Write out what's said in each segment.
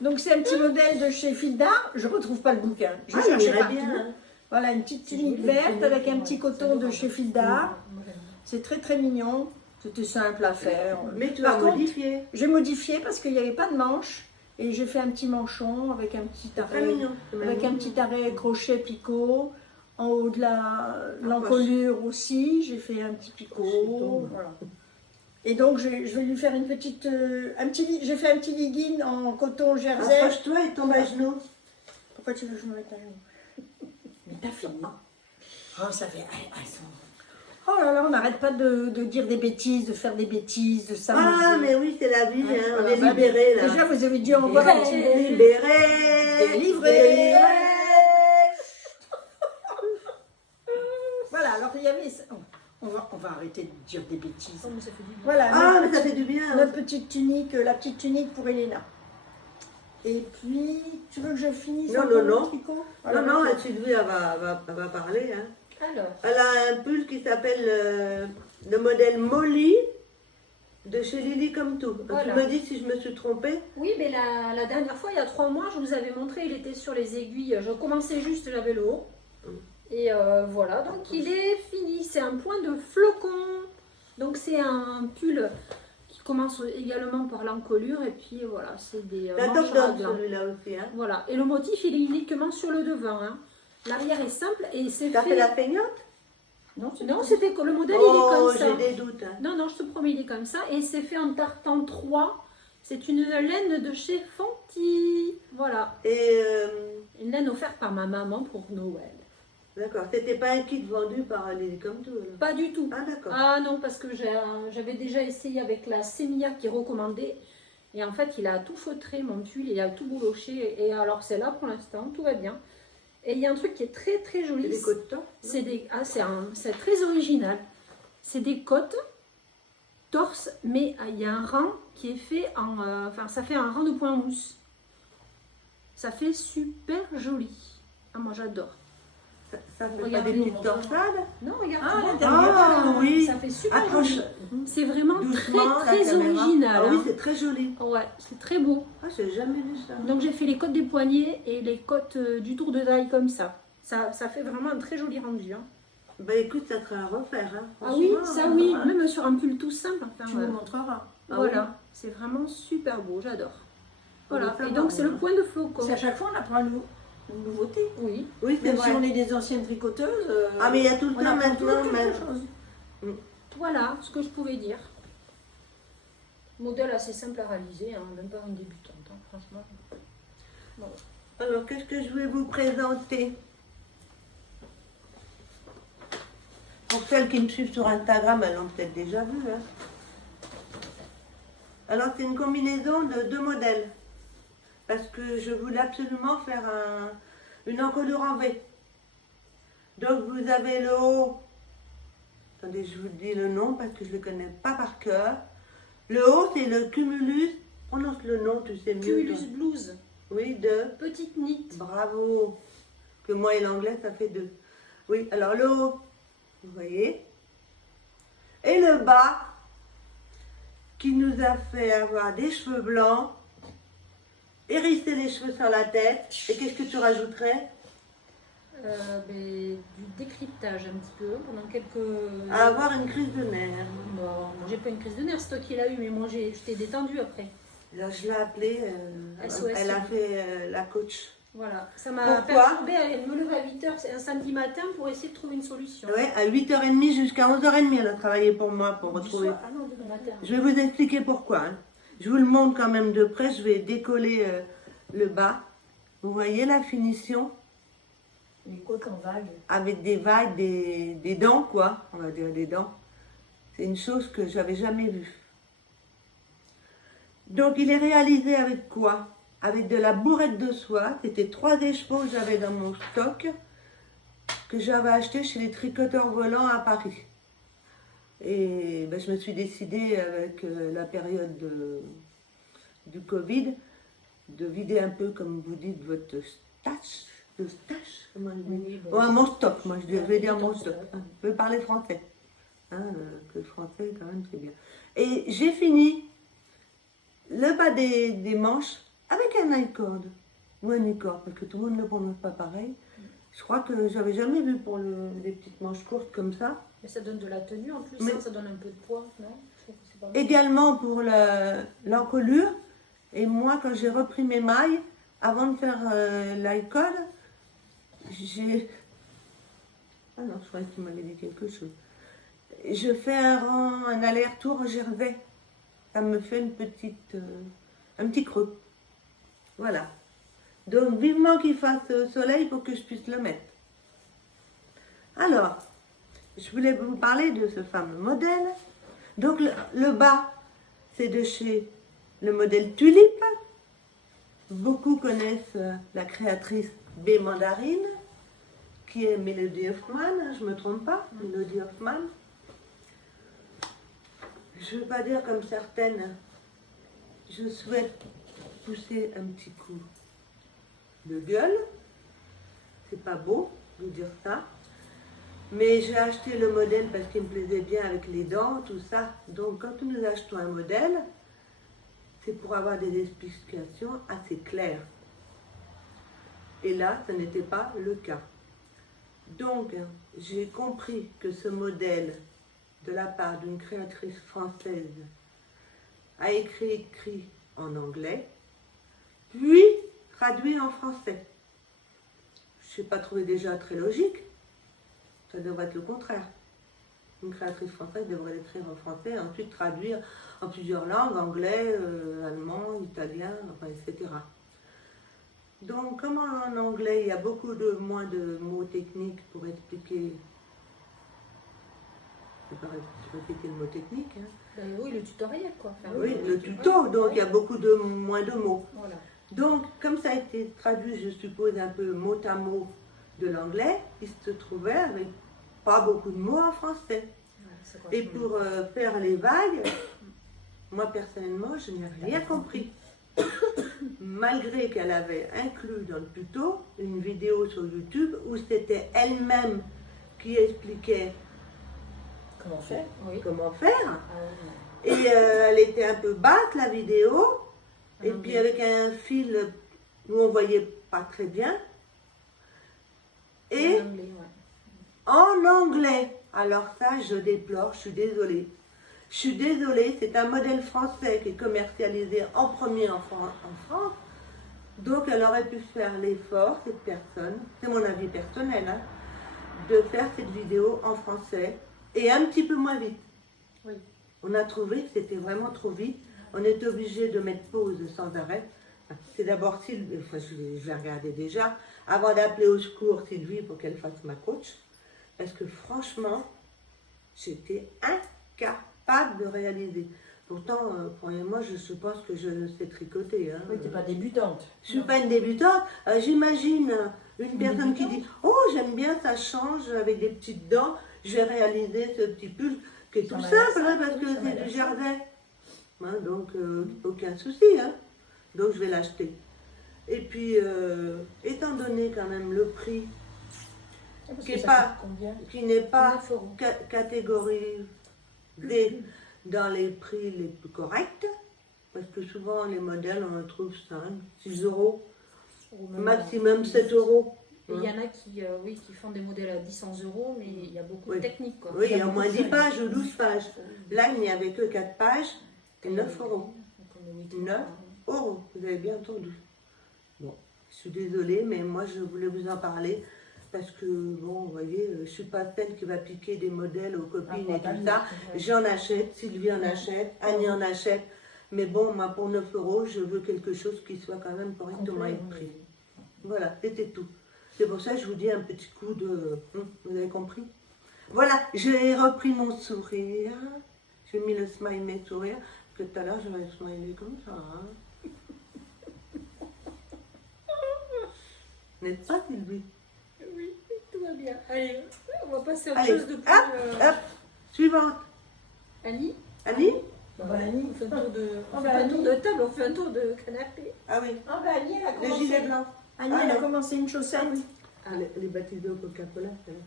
Donc c'est un petit modèle de chez Fildar. Je retrouve pas le bouquin. Je Ah, cherchais il irait partout. bien. Voilà, une petite tunique verte avec un petit coton de chez Fildar. C'est très très mignon. C'était simple à faire. Mais tu Par as contre, modifié. j'ai modifié parce qu'il n'y avait pas de manche. Et j'ai fait un petit manchon avec un petit Très arrêt. mignon. Avec un petit arrêt crochet picot. En haut de l'encolure aussi, j'ai fait un petit picot. Voilà. Et donc je vais lui faire une petite, j'ai fait un petit legging en coton jersey. Approche-toi et tombe à genoux. Pourquoi tu veux que je me mette à genoux? Mais t'as fini. Oh, ça fait. Oh là là, on n'arrête pas de dire des bêtises, de faire des bêtises, de s'amuser. Ah, mais oui, c'est la vie, hein. On Voilà. est libérés là. Déjà, vous avez dû en voir un petit bout. Libérés. Délivrés. Voilà, alors il y avait. On va arrêter de dire des bêtises. Oh, mais ça fait du bien. Voilà, Ah, notre mais ça petite- fait du bien. notre petite tunique, la petite tunique pour Elena. Et puis, tu veux que je finisse Non, un peu non, le non. tricot? Non, non, la Sylvie, elle va parler. Hein. Alors, Elle a un pull qui s'appelle le modèle Molly de chez Lily comme tout. Voilà. Tu me dis si je me suis trompée. oui, mais la dernière fois, il y a 3 mois, je vous avais montré, il était sur les aiguilles. Je commençais juste, j'avais le haut. Et voilà, donc il est fini. C'est un point de flocon. Donc c'est un pull qui commence également par l'encolure. Et puis voilà, c'est des C'est un manches top dog raglan. celui-là aussi. Hein. Voilà, et le motif, il est uniquement sur le devant. Hein. L'arrière est simple et c'est T'as fait la feignante? Non, Non, c'était le modèle, il est Oh, comme ça. j'ai des doutes. Hein. Non, non, je te promets, il est comme ça. Et c'est fait en tartan 3. C'est une laine de chez Fanti. Voilà. Et Une laine offerte par ma maman pour Noël. d'accord, c'était pas un kit vendu par Lily comme tout. alors. Pas du tout. Ah d'accord. Ah non, parce que j'avais déjà essayé avec la Sémilla qui est recommandée. Et en fait, il a tout feutré, mon pull, il a tout bouloché. Et alors, c'est là pour l'instant, tout va bien. Et il y a un truc qui est très très C'est joli. des cotons. C'est très original. C'est des côtes, torse, mais il y a un rang qui est fait en... Enfin, ça fait un rang de point mousse. Ça fait super joli. Ah, moi, j'adore. Ça fait pas Regardez, des petites mon- torsades? Non, regarde. Ah, tu vois. l'intérieur. Ah oui. Ça fait super Approche joli. C'est vraiment doucement la très caméra. original. Ah oui, hein. c'est très joli. Ouais, c'est très beau. Ah, j'ai jamais vu ça. Donc j'ai fait les côtes des poignets et les côtes du tour de taille comme ça. Ça fait vraiment un très joli rendu. Hein. Bah écoute, ça sera à refaire. Hein. Ah oui, Franchement, ça oui, même sur un pull tout simple. Enfin, Tu me montreras. voilà, c'est vraiment super beau, j'adore. Voilà, Ça et va, donc c'est ouais. le point de flocon. C'est à chaque fois on apprend une nouveauté. Oui, Oui, c'est Même vrai. si on est des anciennes tricoteuses. Ah, mais il y a tout le on temps apprend toujours maintenant. quelque Mais... chose. voilà ce que je pouvais dire. Modèle assez simple à réaliser, hein, même pas une débutante, hein, franchement. Alors, qu'est-ce que je vais vous présenter? Pour celles qui me suivent sur Instagram, elles l'ont peut-être déjà vu. Hein. Alors, c'est une combinaison de 2 modèles. Parce que je voulais absolument faire une encolure en V. Donc, vous avez le haut. Attendez, je vous dis le nom parce que je ne le connais pas par cœur. Le haut, c'est le cumulus. Prononce le nom, tu sais mieux. Cumulus toi. blouse, Oui, de. petite knit. Bravo. Que moi et l'anglais, ça fait 2. Oui, alors le haut, vous voyez. Et le bas, qui nous a fait avoir des cheveux blancs, hérisser les cheveux sur la tête. Et qu'est-ce que tu rajouterais? Du décryptage un petit peu pendant quelques... À avoir une crise de nerfs. Bon, moi, j'ai pas une crise de nerfs, c'est toi qui l'as eu, mais moi je t'ai détendu après. Là, je l'ai appelée, SOS. elle a fait la coach. Voilà, ça m'a Pourquoi perturbée, elle me levait à 8h, c'est un samedi matin pour essayer de trouver une solution. Ouais, à 8h30 jusqu'à 11h30, elle a travaillé pour moi pour retrouver. Ah non, demain matin. Je vais vous expliquer pourquoi. Hein. Je vous le montre quand même de près. Je vais décoller le bas. Vous voyez la finition Les côtes en vague. avec des vagues, des dents, quoi. On va dire des dents. C'est une chose que j'avais jamais vue. Donc, il est réalisé avec quoi? Avec de la bourrette de soie. C'était 3 écheveaux que j'avais dans mon stock, que j'avais acheté chez les tricoteurs volants à Paris. Et ben, je me suis décidée, avec la période du Covid, de vider un peu, comme vous dites, votre stash. Le stash, comment on dit? Oui, Ouais, mon stock, moi je vais dire mon stock. Hein. Je vais parler français. Hein, que le français est quand même très bien. Et j'ai fini le bas des manches avec un i-cord ou un i-cord, parce que tout le monde ne le prononce pas pareil. Je crois que j'avais jamais vu pour les petites manches courtes comme ça. Mais ça donne de la tenue en plus, Mais- ça donne un peu de poids, non? Je trouve que c'est pas mal. Également pour l'encolure. Et moi, quand j'ai repris mes mailles, avant de faire l'i-cord, j'ai... Ah non, je croyais qu'il m'avait dit quelque chose. Je fais un aller-retour en Gervais. Ça me fait un petit creux. Voilà. Donc, vivement qu'il fasse soleil pour que je puisse le mettre. Alors, je voulais vous parler de ce fameux modèle. Donc, le bas, c'est de chez le modèle Tulipe. Beaucoup connaissent la créatrice B. Mandarine, qui est Melody Hoffman, je ne me trompe pas, Melody Hoffman. Je ne veux pas dire comme certaines, je souhaite pousser un petit coup de gueule. C'est pas beau de dire ça. Mais j'ai acheté le modèle parce qu'il me plaisait bien avec les dents, tout ça. Donc quand nous achetons un modèle, c'est pour avoir des explications assez claires. Et là, ce n'était pas le cas. Donc, j'ai compris que ce modèle, de la part d'une créatrice française, a écrit en anglais, puis traduit en français. Je n'ai pas trouvé déjà très logique. Ça devrait être le contraire. Une créatrice française devrait l'écrire en français, ensuite traduire en plusieurs langues, anglais, allemand, italien, enfin, etc. Donc, comme en anglais, il y a beaucoup moins de mots techniques pour expliquer. Je ne vais pas répéter le mot technique. Hein. Oui, le tutoriel, quoi. Enfin, Oui, le tuto, donc il y a beaucoup moins de mots. Voilà. Donc, comme ça a été traduit, je suppose, un peu mot à mot de l'anglais, il se trouvait avec pas beaucoup de mots en français. Et pour faire les vagues, moi personnellement, je n'ai rien compris. Malgré qu'elle avait inclus dans le tuto une vidéo sur YouTube où c'était elle-même qui expliquait Comment faire? Oui. comment faire. Ah, Et elle était un peu basse, la vidéo. Et Ah, puis oui. avec un fil où on voyait pas très bien. Et en anglais, ouais. en anglais. Alors ça, je déplore, je suis désolée. Je suis désolée, c'est un modèle français qui est commercialisé en premier en France. Donc elle aurait pu faire l'effort, cette personne, c'est mon avis personnel, hein, de faire cette vidéo en français et un petit peu moins vite. Oui. On a trouvé que c'était vraiment trop vite. On est obligé de mettre pause sans arrêt. C'est d'abord Sylvie, enfin, je vais regarder déjà, avant d'appeler au secours Sylvie pour qu'elle fasse ma coach. Parce que franchement, j'étais incapable de réaliser. Pourtant, moi, je pense que je sais tricoter. Hein. Oui, t'es pas débutante. Je ne suis pas une débutante. J'imagine une personne qui dit « Oh, j'aime bien, ça change avec des petites dents. Je vais réaliser ce petit pull qui est tout Ça m'a simple l'air hein, parce simple, que ça m'a c'est l'air du simple. jardin. Hein, donc, aucun souci. Hein. Donc, je vais l'acheter. Et puis, étant donné quand même le prix Parce qui que est ça pas- coûte combien? qui n'est pas 9 euros. catégorisé dans les prix les plus corrects, parce que souvent les modèles, on en trouve 5, 6 euros, Ou même, maximum 7 euros. Et il y en a qui, oui, qui font des modèles à 10 euros, mais il y a beaucoup Oui. de techniques. Quoi. Oui, Il y il y a au beaucoup moins de 10 choses. pages ou 12 pages. Là, il n'y avait que 4 pages et Comme 9 le euros. week-end, comme le week-end, 9 euros, vous avez bien entendu. Bon, je suis désolée, mais moi je voulais vous en parler parce que, bon, vous voyez, je ne suis pas celle qui va piquer des modèles aux copines Ah, et tout bon, ça. ouais. J'en achète, Sylvie en achète, Annie en achète. Mais bon, moi pour 9 euros, je veux quelque chose qui soit quand même correctement Complet, pris. oui. Voilà, c'était tout. C'est pour ça que je vous dis un petit coup de... vous avez compris? Voilà, j'ai repris mon sourire. J'ai mis le smiley sourire. Parce que tout à l'heure, j'avais le smiley comme ça. Hein. N'est-ce pas, Sylvie? Oui, tout va bien. Allez, on va passer à autre Allez, chose de plus. hop, suivante. Annie, Annie? Bah, Annie. on fait un tour de, on Ah, fait bah, pas un tour Annie. de table, on fait un tour de canapé. Ah oui, Ah bah Annie, elle a le commencé. gilet blanc. Annie, Ah, elle a non. commencé une chaussette. Elle est baptisée au Coca-Cola, celle-là.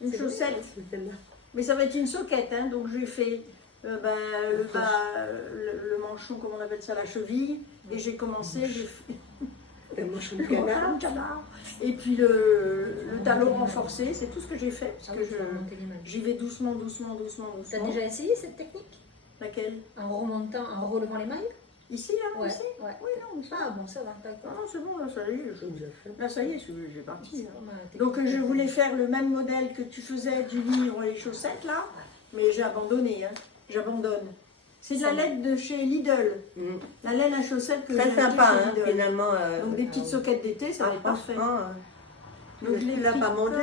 Une C'est chaussette. C'est celle-là. Mais ça va être une soquette, hein, donc je lui fais le bas, le manchon, comment on appelle ça, la cheville. Et j'ai commencé, j'ai fait Le manchon de canard. le canard. Et puis le talon renforcé, c'est tout ce que j'ai fait. Parce que j'y vais doucement, doucement, doucement, T'as doucement. déjà essayé cette technique? Laquelle? En remontant, en relevant les mailles? Ici, là, Ouais. ici? Ouais. Oui, non, ici. Ah bon, ça va, Ah d'accord. non, c'est bon, là, ça y est. Là, ça y est, j'ai parti. là. C'est pas mal, la Donc technique. je voulais faire le même modèle que tu faisais du livre Les chaussettes là, mais j'ai abandonné, hein. J'abandonne. C'est de la laine de chez Lidl, Mm. la laine à chaussettes que Très j'ai achetée sympa, chez hein, Lidl. finalement. Donc des petites soquettes d'été, ça va être parfait. franchement, Donc je les tu l'as pas tricote, mangé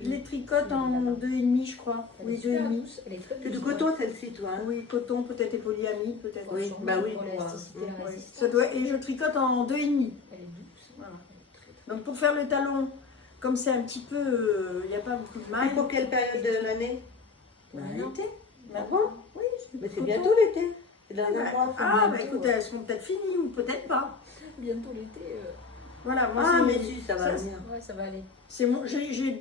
je les tricote en 2,5 je crois. Elle Oui, est super 2,5. douce, elle est très C'est du douce. coton celle-ci, toi. Hein. Oui, coton, peut-être et polyamide, peut-être. Oui, Sûrement bah oui, pour pour, l'élasticité, la Oui. résistance. Ça doit, et je tricote en 2,5. Elle est douce. Voilà. Elle est très, très Donc pour faire le talon, comme c'est un petit peu, il n'y a pas beaucoup de Mais mailles. pour quelle période de l'année? L'été. Ah bon? Oui, Mais c'est coton. bientôt l'été. C'est dans un mois. c'est Ah, bah bientôt. écoute, elles seront peut-être finies ou peut-être pas. bientôt l'été. Voilà, moi Ah, c'est mais si, ça va ça, venir. Ouais, ça va aller. c'est mon, j'ai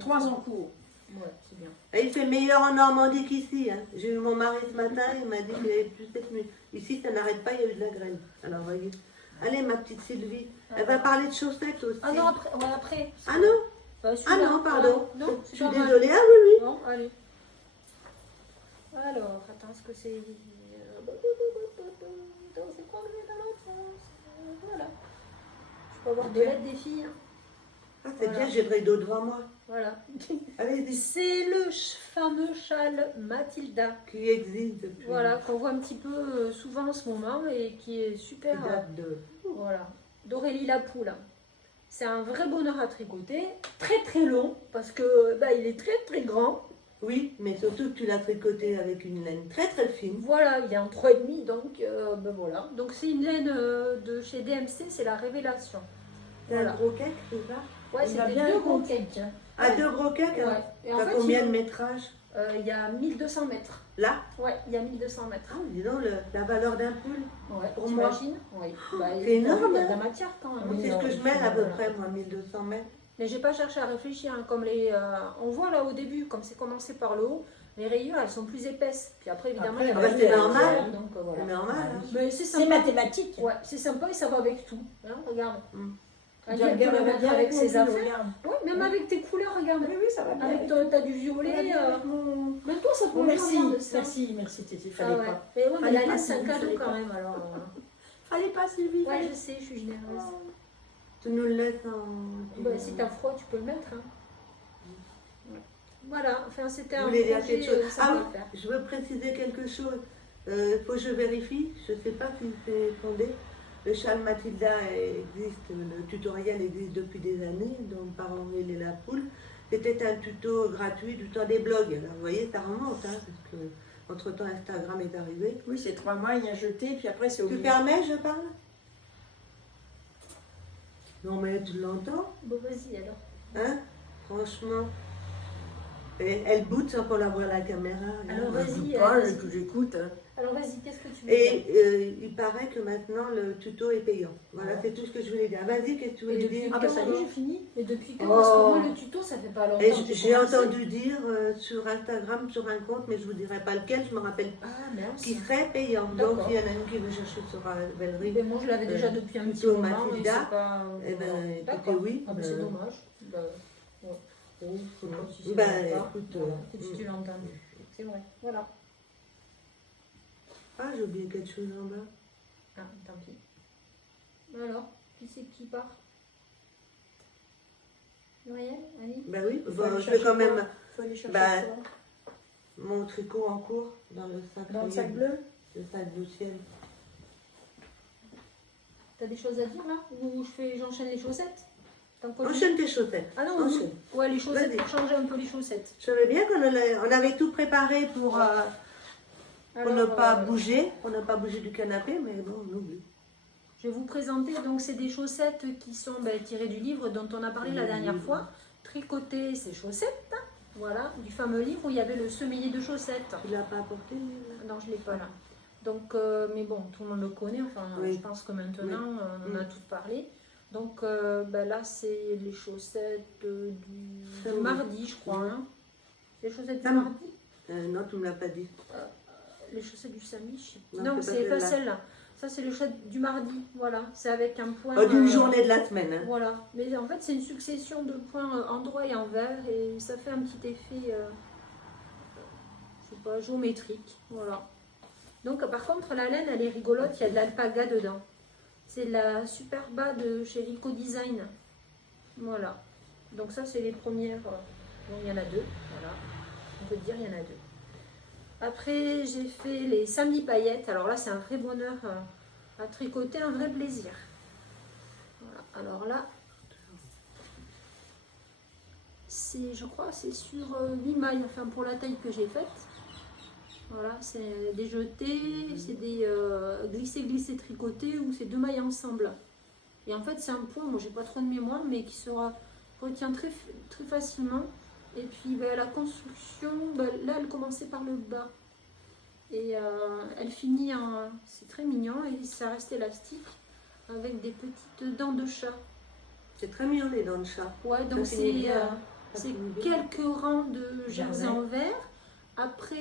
3 en cours. Ouais, c'est bien. Et il fait meilleur en Normandie qu'ici. Hein. J'ai eu mon mari ce matin, il m'a dit qu'il avait plus cette nuit. Ici, ça n'arrête pas, il y a eu de la graine. Alors, voyez. Allez, ma petite Sylvie, elle va parler de chaussettes aussi. Ah non, après. Ouais, après. Ah non, Bah, ah celui-là. non, pardon. Ah, non, Je c'est suis pas mal. désolée. Ah oui, oui. Bon, allez. Alors, attends, est-ce que c'est. Attends, c'est quoi le dans l'autre sens? Voilà. Je peux avoir de l'aide des filles. Hein. Ah, c'est Voilà. bien, j'ai le rideau devant moi. Voilà. Allez-y. C'est le fameux châle Mathilda. Qui existe depuis. Voilà, qu'on voit un petit peu souvent en ce moment et qui est Qui super. date de. Voilà, d'Aurélie Lapoule. C'est un vrai bonheur à tricoter, très très long parce que bah, il est très très grand. Oui, mais surtout que tu l'as tricoté avec une laine très très fine. Voilà, il est en 3,5 donc ben voilà. Donc c'est une laine de chez DMC, c'est la révélation. C'est Voilà. un gros cake, c'est ça? Ouais, Il va c'était bien 2 le gros compte. cakes. Hein. Ah, 2 gros cakes hein. Ouais. Et en T'as fait, combien de métrages? il y a 1200 mètres. Là? Ouais, il y a 1200 mètres. Ah, dis donc, la valeur d'un pull. Ouais, pour moi. t'imagines? Oui. Bah, c'est énorme, Il y a de hein. la matière quand même. C'est ce que je mets à peu près, moi, 1200 mètres. Mais j'ai pas cherché à réfléchir, hein, comme les. On voit là au début, comme c'est commencé par le haut, les rayures elles sont plus épaisses. Puis après évidemment Après, il y a bah, la c'est matière, normal. donc C'est voilà. normal. Hein. Mais c'est C'est sympa. mathématique. Ouais, c'est sympa et ça va avec tout. Hein, regarde. Mm. Un Bien, lien peut le mettre avec mon ses pull, affaires. regarde. Ouais, même avec tes couleurs, regarde. Oui, oui, ça va bien. Avec t'as du violet. Même toi ça peut Bon, le merci, regarde, ça. merci Tété, Ah fallait ouais. pas. Mais ouais, mais Fallait la pas, laine c'est un Sylvie, cadeau fallait quand pas. même alors. Fallait pas, Sylvie. Ouais, je sais, je suis généreuse. Tu nous le laisses en. Bah, si t'as froid, tu peux le mettre. Hein. Ouais. Voilà, enfin c'était Vous un voulez dire projet, quelque chose? ça Ah va oui, le faire. je veux préciser quelque chose. Faut que je vérifie. Je ne sais pas si c'est fondé. Le châle Mathilda existe, le tutoriel existe depuis des années, donc par Aurélie Lapoule. C'était un tuto gratuit du temps des blogs. Alors vous voyez, ça remonte, hein, parce que entre-temps Instagram est arrivé. Oui, c'est 3 mois, il y a jeté, puis après c'est Tu oublié. permets, je parle? Non mais tu l'entends, Bon, vas-y alors. hein? Franchement. Et elle boot sans qu'on la voie à la caméra. Alors, regarde. vas-y, Je parle, vas-y. que j'écoute. Hein. Alors vas-y, qu'est-ce que tu veux Et dire il paraît que maintenant le tuto est payant. Voilà, c'est tout ce que je voulais dire. Vas-y, qu'est-ce que tu voulais depuis dire? Ah bah ça y est, j'ai fini. Mais depuis quand? Oh. Parce que moi, le tuto, ça fait pas longtemps. Et que j'ai commencé. entendu dire sur Instagram, sur un compte, mais je vous dirai pas lequel, je me rappelle pas, Ah, mince. qui serait payant. Donc D'accord. il y en a une qui veut chercher sur Ravelry. Mais moi, je l'avais déjà depuis un petit tuto moment. Et Mathilda. c'est pas... Eh ben, écoutez, D'accord. oui. Ah, ben, c'est dommage. Ben, ouais. Oh, je sais pas si c'est Ben, vrai ou pas. écoute, Voilà. Si tu l'as entendu. C'est vrai. Voilà. Ah, j'ai oublié quelque chose en bas. Ah, tant pis. Alors, qui c'est qui part? Muriel? Annie? Ben oui, Faut bon, aller je chercher vais quand même quoi Faut aller chercher Bah, quoi mon tricot en cours dans le sac. Dans le sac bleu. bleu. Le sac bleu ciel. T'as des choses à dire là? Ou j'enchaîne les chaussettes? Tant qu'on- Enchaîne tes chaussettes. Ah non, Enchaîne. ouais, les chaussettes Vas-y. pour changer un peu les chaussettes. Je savais bien on avait tout préparé pour ne Alors, pas bouger, pour ne pas bouger du canapé, mais bon, on oublie. je vais vous présenter, donc c'est des chaussettes qui sont tirées du livre dont on a parlé la dernière fois. Tricoter ces chaussettes, voilà, du fameux livre où il y avait le semelier de chaussettes. Tu l'as pas apporté? Non, je ne l'ai pas là. Donc, mais bon, tout le monde le connaît, enfin, Oui. je pense que maintenant, on en a Mm. tout parlé. Donc là, c'est les chaussettes du Samedi. mardi, je crois. Hein. C'est les chaussettes du Samedi. mardi. Non, tu ne me l'as pas dit. les chaussettes du samedi, je sais pas. Non, Non, c'est c'est pas pas celle-là. celle-là. Ça, c'est les chaussettes du mardi. Voilà, c'est avec un point. D'une journée de la semaine. Hein. Voilà, mais en fait, c'est une succession de points endroits et envers et ça fait un petit effet, je sais pas, géométrique. Voilà. Donc, par contre, la laine, elle est rigolote, il y a de l'alpaga dedans. C'est la Superba de chez Rico Design. Voilà. Donc, ça, c'est les premières. Bon, il y en a deux. Voilà. On peut dire il y en a deux. Après, j'ai fait les samedis paillettes. Alors là, c'est un vrai bonheur à tricoter, un vrai plaisir. Voilà. Alors là, c'est, je crois, c'est sur 8 mailles, enfin pour la taille que j'ai faite. Voilà, c'est des jetés, c'est des glissés tricotés ou c'est 2 mailles ensemble. Et en fait, c'est un point, moi j'ai pas trop de mémoire, mais qui sera retient très facilement. Et puis ben, la construction, ben, là elle commençait par le bas. Et elle finit en. C'est très mignon et ça reste élastique avec des petites dents de chat. C'est très mignon les dents de chat. Ouais, donc Ça finit bien, hein. c'est finit bien. quelques rangs de jersey en verre. Après,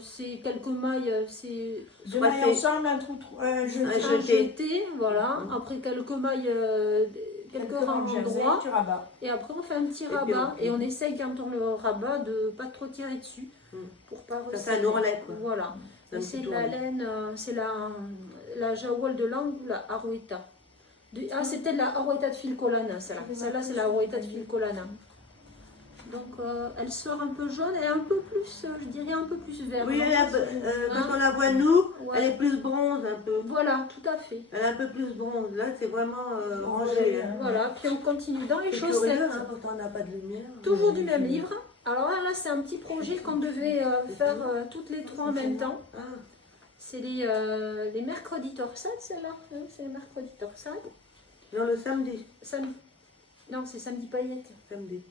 c'est quelques mailles, c'est Deux Soit mailles fait- ensemble, un trou, jeté. Un un jeté. jeté, voilà. Après quelques mailles, quelques rangs de jersey, droits. tu rabats. Et après, on fait un petit puis, rabat. on- Et on essaye, quand on le rabat, de pas trop tirer dessus. Mm. Pour pas Ça fait resserrer. un ourlet, quoi. Voilà. Un Et petit c'est de la ourlet. laine, c'est la Jawol de Langue ou la Arouetta. C'était de la Arouetta de Filcolana, celle-là. Celle-là, c'est la Arouetta de Filcolana. Donc, elle sort un peu jaune, elle est un peu plus, je dirais un peu plus vert. Oui, Hein. quand on la voit nous, Ouais. elle est plus bronze un peu. Voilà, tout à fait. Elle est un peu plus bronze. Là, c'est vraiment Rangé, rangé. hein. Hein. Voilà, puis on continue dans les C'est chaussettes. curieux, hein, pourtant on n'a pas de lumière. Toujours du même livre. Alors là, c'est un petit projet qu'on devait faire toutes les trois en même temps. Ah, C'est les mercredis torsades, celle-là. Hein, c'est les mercredis torsades. non, le samedi. Non, c'est samedi paillettes. Samedi.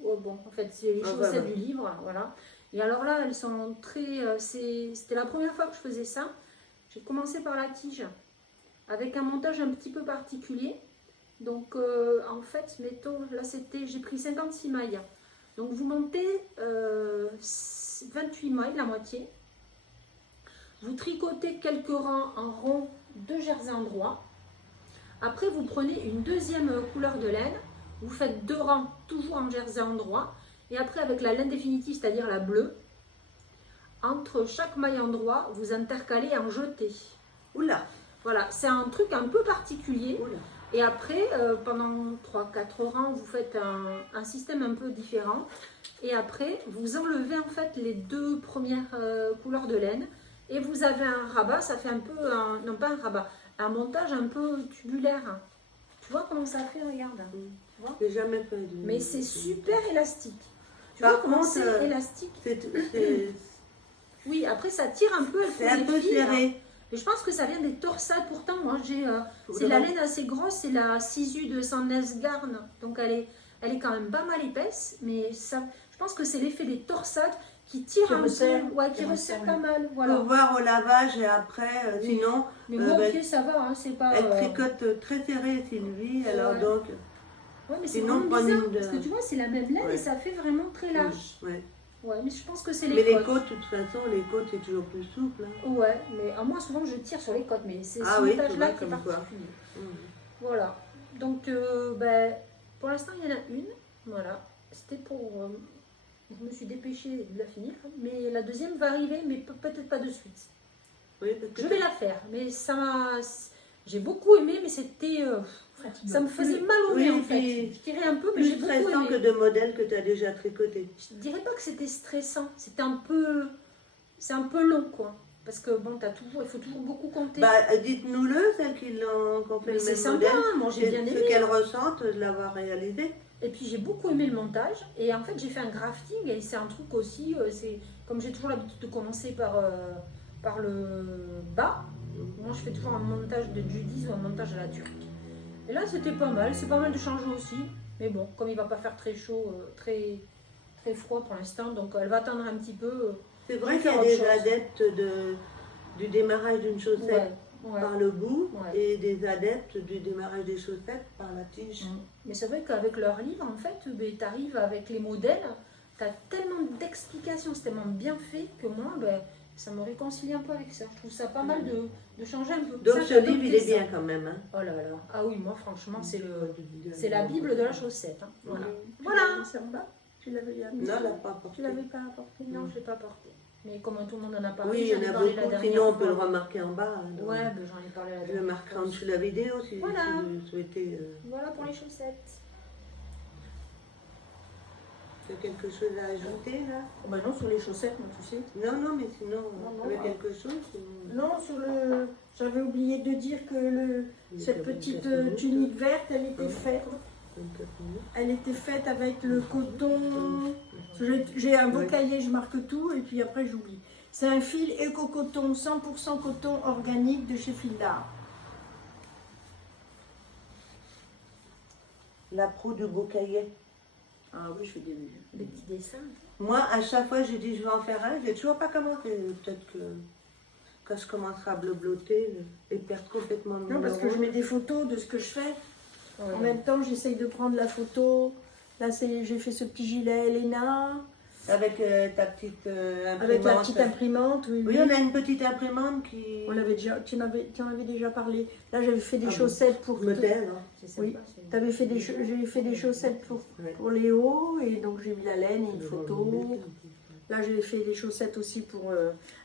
Ouais, bon, en fait, c'est les Ah, chaussettes voilà. du livre, voilà. Et alors là, elles sont très... C'était la première fois que je faisais ça. J'ai commencé par la tige, avec un montage un petit peu particulier. Donc, en fait, mettons, là, j'ai pris 56 mailles. Donc, vous montez 28 mailles, la moitié. Vous tricotez quelques rangs en rond de jersey en droit. Après, vous prenez une deuxième couleur de laine. Vous faites 2 rangs, toujours en jersey en droit. Et après, avec la laine définitive, c'est-à-dire la bleue, entre chaque maille en droit, vous intercalez en jeté. Oula, Voilà, c'est un truc un peu particulier. oula. Et après, pendant 3-4 rangs, vous faites un système un peu différent. Et après, vous enlevez en fait les 2 premières couleurs de laine. Et vous avez un rabat, ça fait un peu, non pas un rabat, un montage un peu tubulaire. Tu vois comment ça fait, regarde. Tu vois? J'ai jamais fait de... Mais c'est super élastique. Tu Par vois comment contre, c'est élastique? C'est Oui, après ça tire un peu. c'est un peu serré. Mais je pense que ça vient des torsades. Pourtant, moi, c'est Vraiment. la laine assez grosse, c'est la Sisu de Sandnes-Garn. Donc, elle est quand même pas mal épaisse. Mais ça, je pense que c'est l'effet des torsades qui tire Qui un resserre. peu. Ouais, qui Qui resserre resserre. pas mal. Pour Voilà. voir au lavage et après, Oui. sinon, Mais moi, au bah, pied, ça va. Hein, c'est pas. elle tricote très serré, Sylvie. Alors Ouais. donc, Ouais, mais c'est sinon, vraiment prendre bizarre. une de- Parce que tu vois, c'est la même laine Ouais. et ça fait vraiment très lâche. ouais. Ouais, mais je pense que c'est Mais les les côtes. côtes, de toute façon, les côtes, c'est toujours plus souple. Hein. Ouais, mais moi, souvent, je tire sur les côtes. Mais c'est Ah ce oui, montage-là tu vois, qui est comme quoi. particulier. Mmh. Voilà. Donc, ben, pour l'instant, il y en a une. Voilà. C'était pour... je me suis dépêchée de la finir. Mais la deuxième va arriver, mais peut-être pas de suite. Oui, parce que Je vais la faire. Mais ça m'a... J'ai beaucoup aimé, mais c'était... ça me faisait mal au Oui, nez, en et fait. puis, Je tirais un peu, mais j'ai plus beaucoup stressant aimé. que de modèles que tu as déjà tricotés. Je dirais pas que c'était stressant. C'était un peu... C'est un peu long, quoi. Parce que, bon, il faut toujours beaucoup compter. Bah, dites-nous-le, celles qui ont fait Mais le c'est même sympa, modèle, hein. Moi, j'ai et bien ce aimé. qu'elles ressentent de l'avoir réalisé. Et puis j'ai beaucoup aimé le montage et en fait j'ai fait un grafting et c'est un truc aussi, c'est comme j'ai toujours l'habitude de commencer par le bas, moi je fais toujours un montage de Judy's ou un montage à la turque. Et là c'était pas mal, c'est pas mal de changer aussi, mais bon, comme il va pas faire très chaud, très froid pour l'instant, donc elle va attendre un petit peu. C'est vrai Je vais qu'il y a faire des autre chose. adeptes du démarrage d'une chaussette Ouais. par le bout Ouais. et des adeptes du démarrage des chaussettes par la tige. Mais c'est vrai qu'avec leur livre, en fait, tu arrives avec les modèles, tu as tellement d'explications, c'est tellement bien fait que moi, ben, Ça me réconcilie un peu avec ça. Je trouve ça pas mal de changer un peu. Donc Ça, ce j'adoptais livre, il est ça. bien quand même. Hein. Oh là là. Ah oui, moi franchement, c'est la Bible de la chaussette. Hein. Voilà. Voilà, ça me va. Tu l'avais amené. Non, elle n'a pas apporté. Tu l'avais pas apporté. Non, je ne l'ai pas porté. Mais comme tout le monde en a parlé, Oui, il y j'en en ai a parlé la beaucoup. dernière Sinon, on fois. peut le remarquer en bas. Hein, Ouais, ben, j'en ai parlé la je dernière le marquerai fois. en dessous de la vidéo si, Voilà. si vous souhaitez. Voilà pour les chaussettes. Tu as quelque chose à ajouter là? Oh, bah non, sur les chaussettes, moi, tu sais. Non, non, mais sinon, Non, tu avais non, quelque chose ou- Non, sur le. J'avais oublié de dire que cette petite tunique verte, elle était faite. Elle était faite avec le coton. J'ai un beau Oui. cahier, je marque tout et puis après j'oublie. C'est un fil éco-coton, 100% coton organique de chez Fildar. La proue du beau cahier. Ah oui, je fais Des petits dessins. Moi, à chaque fois, j'ai dit je vais en faire un. J'ai toujours pas commencé. Peut-être que quand je commencerai à bleu-blotter et perdre complètement le Non, parce que numéro. je mets des photos de ce que je fais. Ouais. En même temps, j'essaye de prendre la photo. Là, j'ai fait ce petit gilet Elena Avec ta petite imprimante. avec la petite imprimante. Oui, Oui, oui. on a une petite imprimante qui. On l'avait déjà, tu en avais déjà parlé. Là, j'avais fait des Ah bon. chaussettes pour. Me tais, alors. C'est sympa. Oui. c'est- J'ai fait des chaussettes Ouais. pour Léo et donc j'ai mis la laine et une photo. Là, j'ai fait des chaussettes aussi pour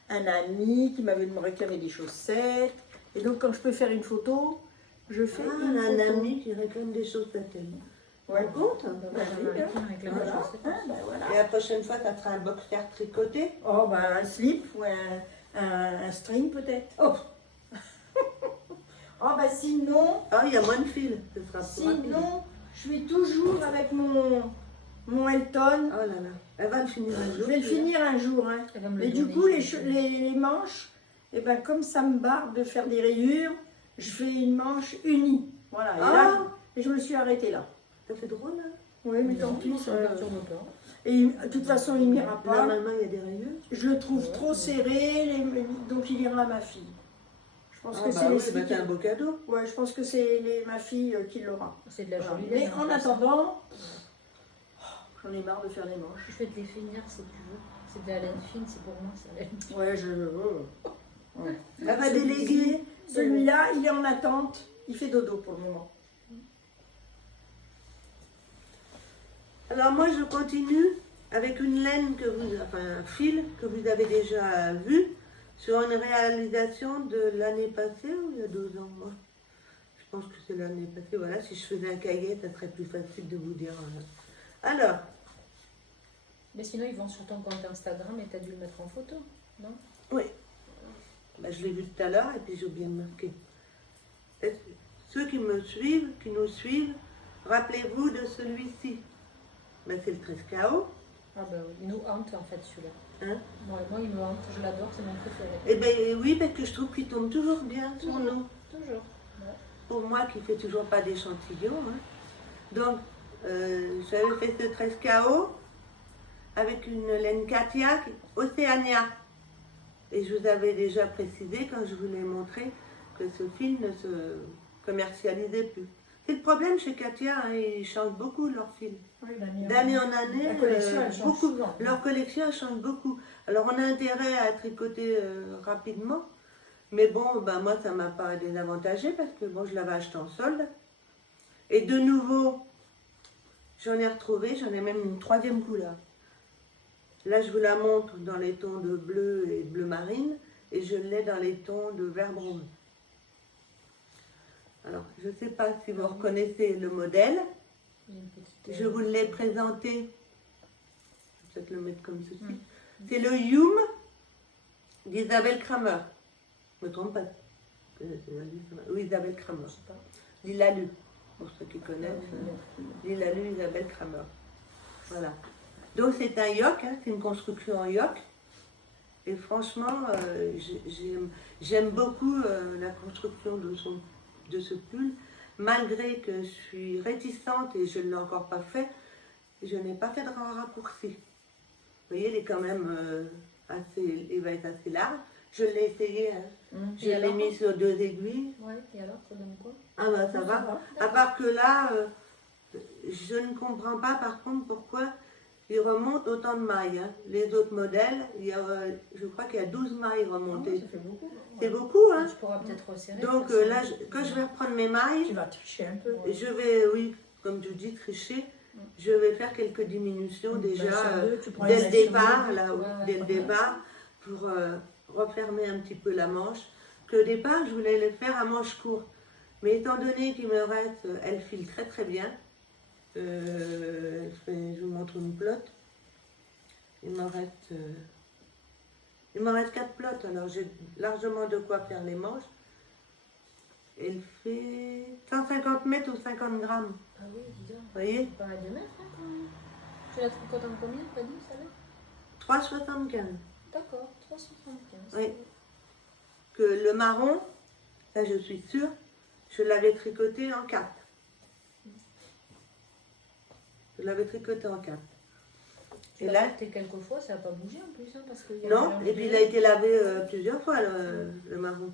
un ami qui m'avait réclamé des chaussettes. Et donc, quand je peux faire une photo, je fais Ah, une on a un photo. ami qui réclame des choses à elle. Ouais. Tu compte? Bah, Bah, j'en ai oui, un avec la Voilà. chaussette. Hein, bah, voilà. Et la prochaine fois, ça sera un boxer tricoté. Oh, bah, un slip ou un string peut-être. Oh. Oh, bah, sinon, Ah, il y a moins de fils. Ce sera plus rapide. sinon, je suis toujours avec mon Elton. Oh là là. Elle va le finir un Je jour. vais le finir un jour, hein. Elle va me le Mais du donner, coup, je les, vais- les manches, eh ben, comme ça me barre de faire des rayures, je fais une manche unie. Voilà. Et là, je me suis arrêtée là. Ça fait drôle, hein? Oui, mais tant Non, pis. ça me perturbe pas. Et de toute façon, il n'ira pas. Normalement, il y a des rayures. Je le trouve trop serré, donc il ira à ma fille. Je pense Ah, que bah c'est oui, Leslie bah, c'est un beau cadeau. Ouais, je pense que c'est ma fille qui l'aura. C'est de la Voilà. jolie Mais laine, en plus. attendant, j'en ai marre de faire les manches. Je vais te les finir si tu veux. C'est de la laine fine, c'est pour moi, ça laine. Ouais, ouais. Elle va déléguer. Celui-là, il est en attente. Il fait dodo pour le moment. Alors moi, je continue avec une laine enfin un fil que vous avez déjà vu sur une réalisation de l'année passée ou il y a 2 ans, moi. Je pense que c'est l'année passée. Voilà, si je faisais un cahier, ça serait plus facile de vous dire. Alors, Mais sinon, ils vont sur ton compte Instagram et tu as dû le mettre en photo, non? oui, bah, je l'ai vu tout à l'heure et puis j'ai oublié de marquer. Ceux qui me suivent, qui nous suivent, rappelez-vous de celui-ci. Ben, c'est le 13 KO. Ah bah oui, il nous hante en fait celui-là. Hein? Moi, il me hante, je l'adore, c'est mon préféré. Eh bien oui, parce que je trouve qu'il tombe toujours bien sur nous. Toujours. Pour moi qui ne fais toujours pas d'échantillon. Hein. Donc, j'avais fait ce 13 KO avec une laine Katia Océania. Et je vous avais déjà précisé quand je vous l'ai montré que ce fil ne se commercialisait plus. C'est le problème chez Katia, hein, ils changent beaucoup leur fil. D'année en année, La collection, elle change beaucoup. souvent. Leur collection elle change beaucoup. Alors on a intérêt à tricoter rapidement. Mais bon, ben, moi ça ne m'a pas désavantagé parce que bon, je l'avais acheté en solde. Et de nouveau, j'en ai retrouvé, j'en ai même une 3e couleur. Là je vous la montre dans les tons de bleu et de bleu marine. Et je l'ai dans les tons de vert bronze. Alors je ne sais pas si vous reconnaissez le modèle. Il y a une petite, Je vous l'ai présenté. Je vais peut-être le mettre comme ceci. C'est le Yum d'Isabelle Kramer. Je ne me trompe pas. Oui, Isabelle Kramer. je sais pas. Lilalu, pour ceux qui connaissent. Lilalu, Isabelle Kramer. Voilà. Donc c'est un yoke, hein, c'est une construction en yoke. Et franchement, j'aime beaucoup la construction de ce pull. Malgré que je suis réticente et je ne l'ai encore pas fait, je n'ai pas fait de raccourci. Vous voyez, il est quand même il va être assez large. Je l'ai essayé, hein. Je Et l'ai alors mis sur 2 aiguilles. Ouais, et alors, ça donne quoi? Ah bah ça va. À part que là, je ne comprends pas par contre pourquoi il remonte autant de mailles. Hein. Les autres modèles, je crois qu'il y a 12 mailles Ah ouais, remontées. ça fait beaucoup. C'est beaucoup, hein. Tu pourras peut-être resserrer. Donc parce que- là, quand je vais reprendre mes mailles, Tu vas tricher un peu. je vais, oui, comme tu dis, tricher. Je vais faire quelques diminutions déjà sur deux, tu prends dès les le mailles sur départ, deux. là, Ouais, dès le ouais. départ, pour refermer un petit peu la manche. Que au départ, je voulais les faire à manche courte. Mais étant donné qu'il me reste, elle file très très bien. Je vous montre une plotte. Il me reste 4 plottes, alors j'ai largement de quoi faire les manches. Elle fait 150 mètres ou 50 grammes. Ah oui, dis donc. Vous voyez, Pas mal de mètres, hein, quand même. Tu la tricotes en combien, t'as dit, ça là 3,75. D'accord, 375. Oui. Que le marron, ça je suis sûre, je l'avais tricoté en 4. Je l'avais tricoté en 4. Tu Et l'as là, porté quelques fois, ça n'a pas bougé en plus, hein, parce que... non, et puis il a été lavé plusieurs fois le marron.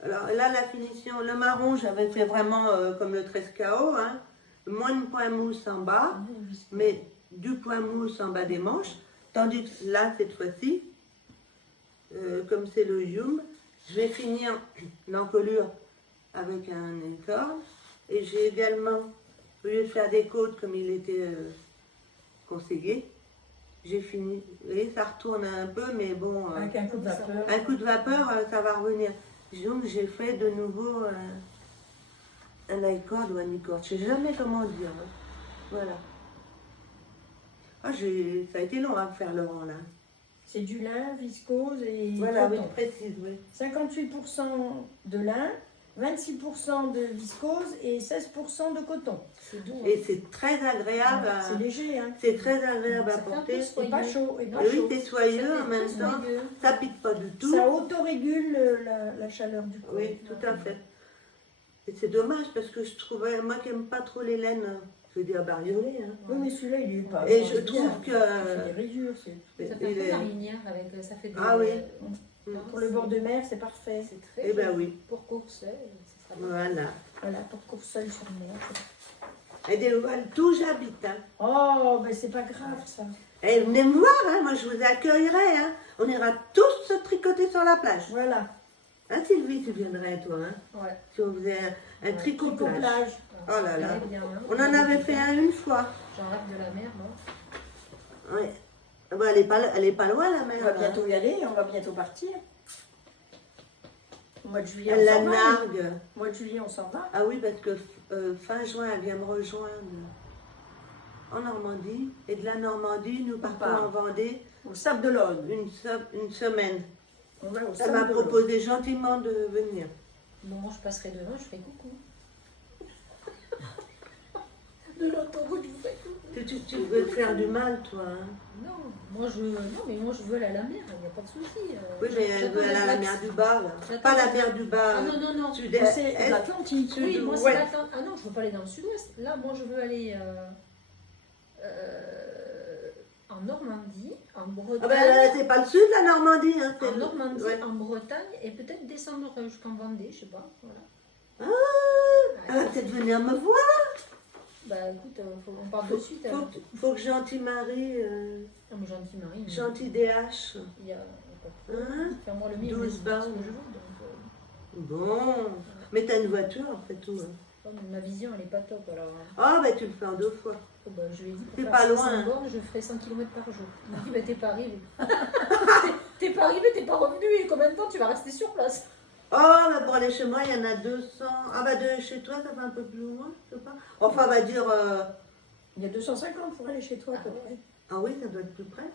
Alors là, la finition, le marron, j'avais fait vraiment comme le Trescao, hein, moins de point mousse en bas, mais du point mousse en bas des manches. Tandis que là, cette fois-ci, comme c'est le Yum, je vais finir l'encolure avec un écorne. Et j'ai également, au lieu de faire des côtes comme il était conseillé, j'ai fini. Vous voyez, ça retourne un peu, mais bon, Avec un coup de vapeur. un coup de vapeur, ça va revenir. Donc j'ai fait de nouveau un I-cord ou un I-cord. Je ne sais jamais comment dire. Hein. Voilà. Ah, ça a été long à faire le rang là. C'est du lin, viscose et Voilà, oui, coton. précise, oui. 58% de lin, 26% de viscose et 16% de coton. C'est doux. Et c'est très agréable à, C'est léger, hein. c'est très agréable à Ça fait un peu porter. soyeux. Et pas chaud. Et pas Et oui, chaud. c'est soyeux en même temps. Ça pique pas du tout. Ça autorégule la chaleur du corps. Oui, tout à fait. Et c'est dommage parce que je trouvais, moi qui n'aime pas trop les laines, je veux dire bariolées, hein. Oui, mais celui-là, il est pas. Et pas je bien. trouve que. Il fait des rayures. Ça fait un il peu est- marinière avec... Ça fait des... Ah oui. Pour le bord de mer, c'est parfait. C'est très Eh ben joli. oui. Pour Courcelles, ça sera bien. Voilà. Voilà, pour Courcelles sur mer. Et des nouvelles, tout j'habite. Hein. Oh, ben c'est pas grave ça. Et venez me voir, hein, moi je vous accueillerai. Hein. On ira tous se tricoter sur la plage. Voilà. Hein, Sylvie, tu viendrais, toi, hein, Ouais. si on faisait un tricot plage. Tricoplage. Oh là là. Ça fait bien, hein. On en avait fait un une fois. J'en rêve de la mer, moi. Ouais. Ah bah, elle est pas loin, la mer. On va là. bientôt y aller, on va bientôt partir. Au mois de juillet, Elle on la s'en va. nargue. Au mois de juillet, on s'en va. Ah oui, parce que fin juin, elle vient me rejoindre en Normandie. Et de la Normandie, nous partons part. en Vendée Au Sable d'Olonne. une semaine. On va au Elle Sable m'a d'Olonne. proposé gentiment de venir. Bon, moi, je passerai demain, je ferai coucou. De l'autoroute, je vous fais coucou. Tu veux te faire du mal, toi. Hein. Non, mais moi, je veux aller à la mer, il n'y a pas de souci. Oui, mais elle veut aller à la mer du Bas, là. J'attends Pas la la- mer du Bas. Ah non, non, non. sud-est. C'est Est. l'Atlantique. Oui, moi, c'est Ouais. l'Atlantique. Ah non, je veux pas aller dans le sud-ouest. Là, moi, je veux aller en Normandie, en Bretagne. Ah ben, c'est pas le sud, la Normandie. Hein, c'est En le- Normandie, ouais. en Bretagne, et peut-être descendre jusqu'en Vendée, je sais pas. Voilà. Elle va peut-être venir me voir. Bah écoute, on part de suite. alors. Faut que Gentil Marie, Non, mais gentil Marie, Gentil DH. il y a pas de Hein problème. Enfin, moi, le mien, 12 il est ce que bornes. je veux. Bon. Mais t'as une voiture, après tout. Hein. Oh, mais ma vision, elle est pas top. Alors, Ah, ben tu le fais en 2 fois. oh, bah, je lui ai dit, pour C'est faire pas 500 loin. bornes, je ferai 100 km par jour. Il m'a dit, bah, t'es pas arrivé. T'es pas arrivé, t'es pas revenu, et combien de temps tu vas rester sur place? Oh, bah pour aller chez moi, il y en a 200. Ah, bah de chez toi, ça fait un peu plus loin, je sais pas. Enfin, on va dire. Il y a 250 pour aller chez toi, à peu près. Ah oui, ça doit être plus près.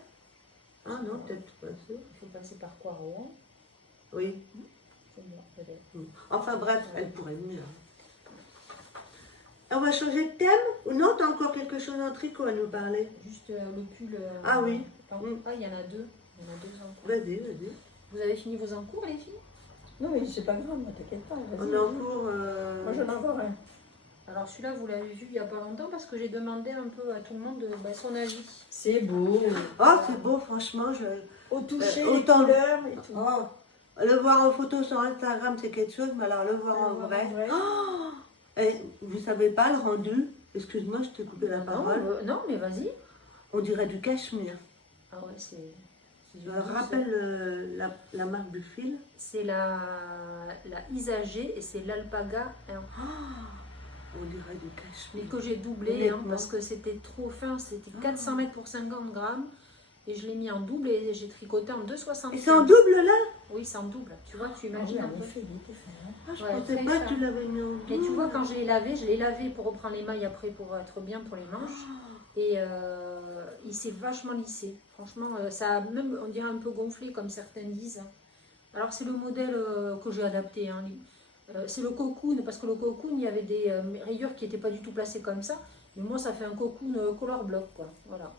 Ah non, peut-être pas sûr. Il faut passer par quoi, Rouen? Oui. C'est bon, peut-être. Enfin bref, elle pourrait venir. On va changer de thème? Ou non, t'as encore quelque chose en tricot à nous parler? Juste le pull. Ah oui. Ah, il y en a deux. Il y en a deux en cours. Vas-y, vas-y. Vous avez fini vos encours, les filles? Non, mais c'est pas grave, moi, t'inquiète pas. vas-y. On est en cours. Moi, j'en ai encore un. Alors celui-là, vous l'avez vu il n'y a pas longtemps parce que j'ai demandé un peu à tout le monde son avis. C'est beau. Oh, c'est beau, franchement. Au toucher, autant- les couleurs et tout. Oh, le voir en photo sur Instagram, c'est quelque chose, mais alors le voir en vrai. Oh, et vous savez pas le rendu? Excuse-moi, je t'ai coupé la Non, parole. non, mais vas-y. On dirait du cachemire. Ah ouais, c'est du Rappelle la marque du fil. C'est la Isagé et c'est l'Alpaga, hein, On dirait du mais cachemire. que j'ai doublé hein, Honnêtement. parce que c'était trop fin, c'était 400 mètres pour 50 grammes et je l'ai mis en double et j'ai tricoté en 2,75. Et c'est en double là? Oui, c'est en double. Tu vois, tu Ah imagines oui, un en peu. effet, il était fait, hein. Ah, je Ouais, pensais très pas fin. que tu l'avais mis en double. Et tu vois, quand je l'ai lavé pour reprendre les mailles après pour être bien pour les manches. Et il s'est vachement lissé. Franchement, ça a même, on dirait un peu gonflé comme certains disent. Alors c'est le modèle que j'ai adapté. Hein. C'est le cocoon, parce que le cocoon, il y avait des rayures qui n'étaient pas du tout placées comme ça. Mais moi, ça fait un cocoon color block, quoi. Voilà.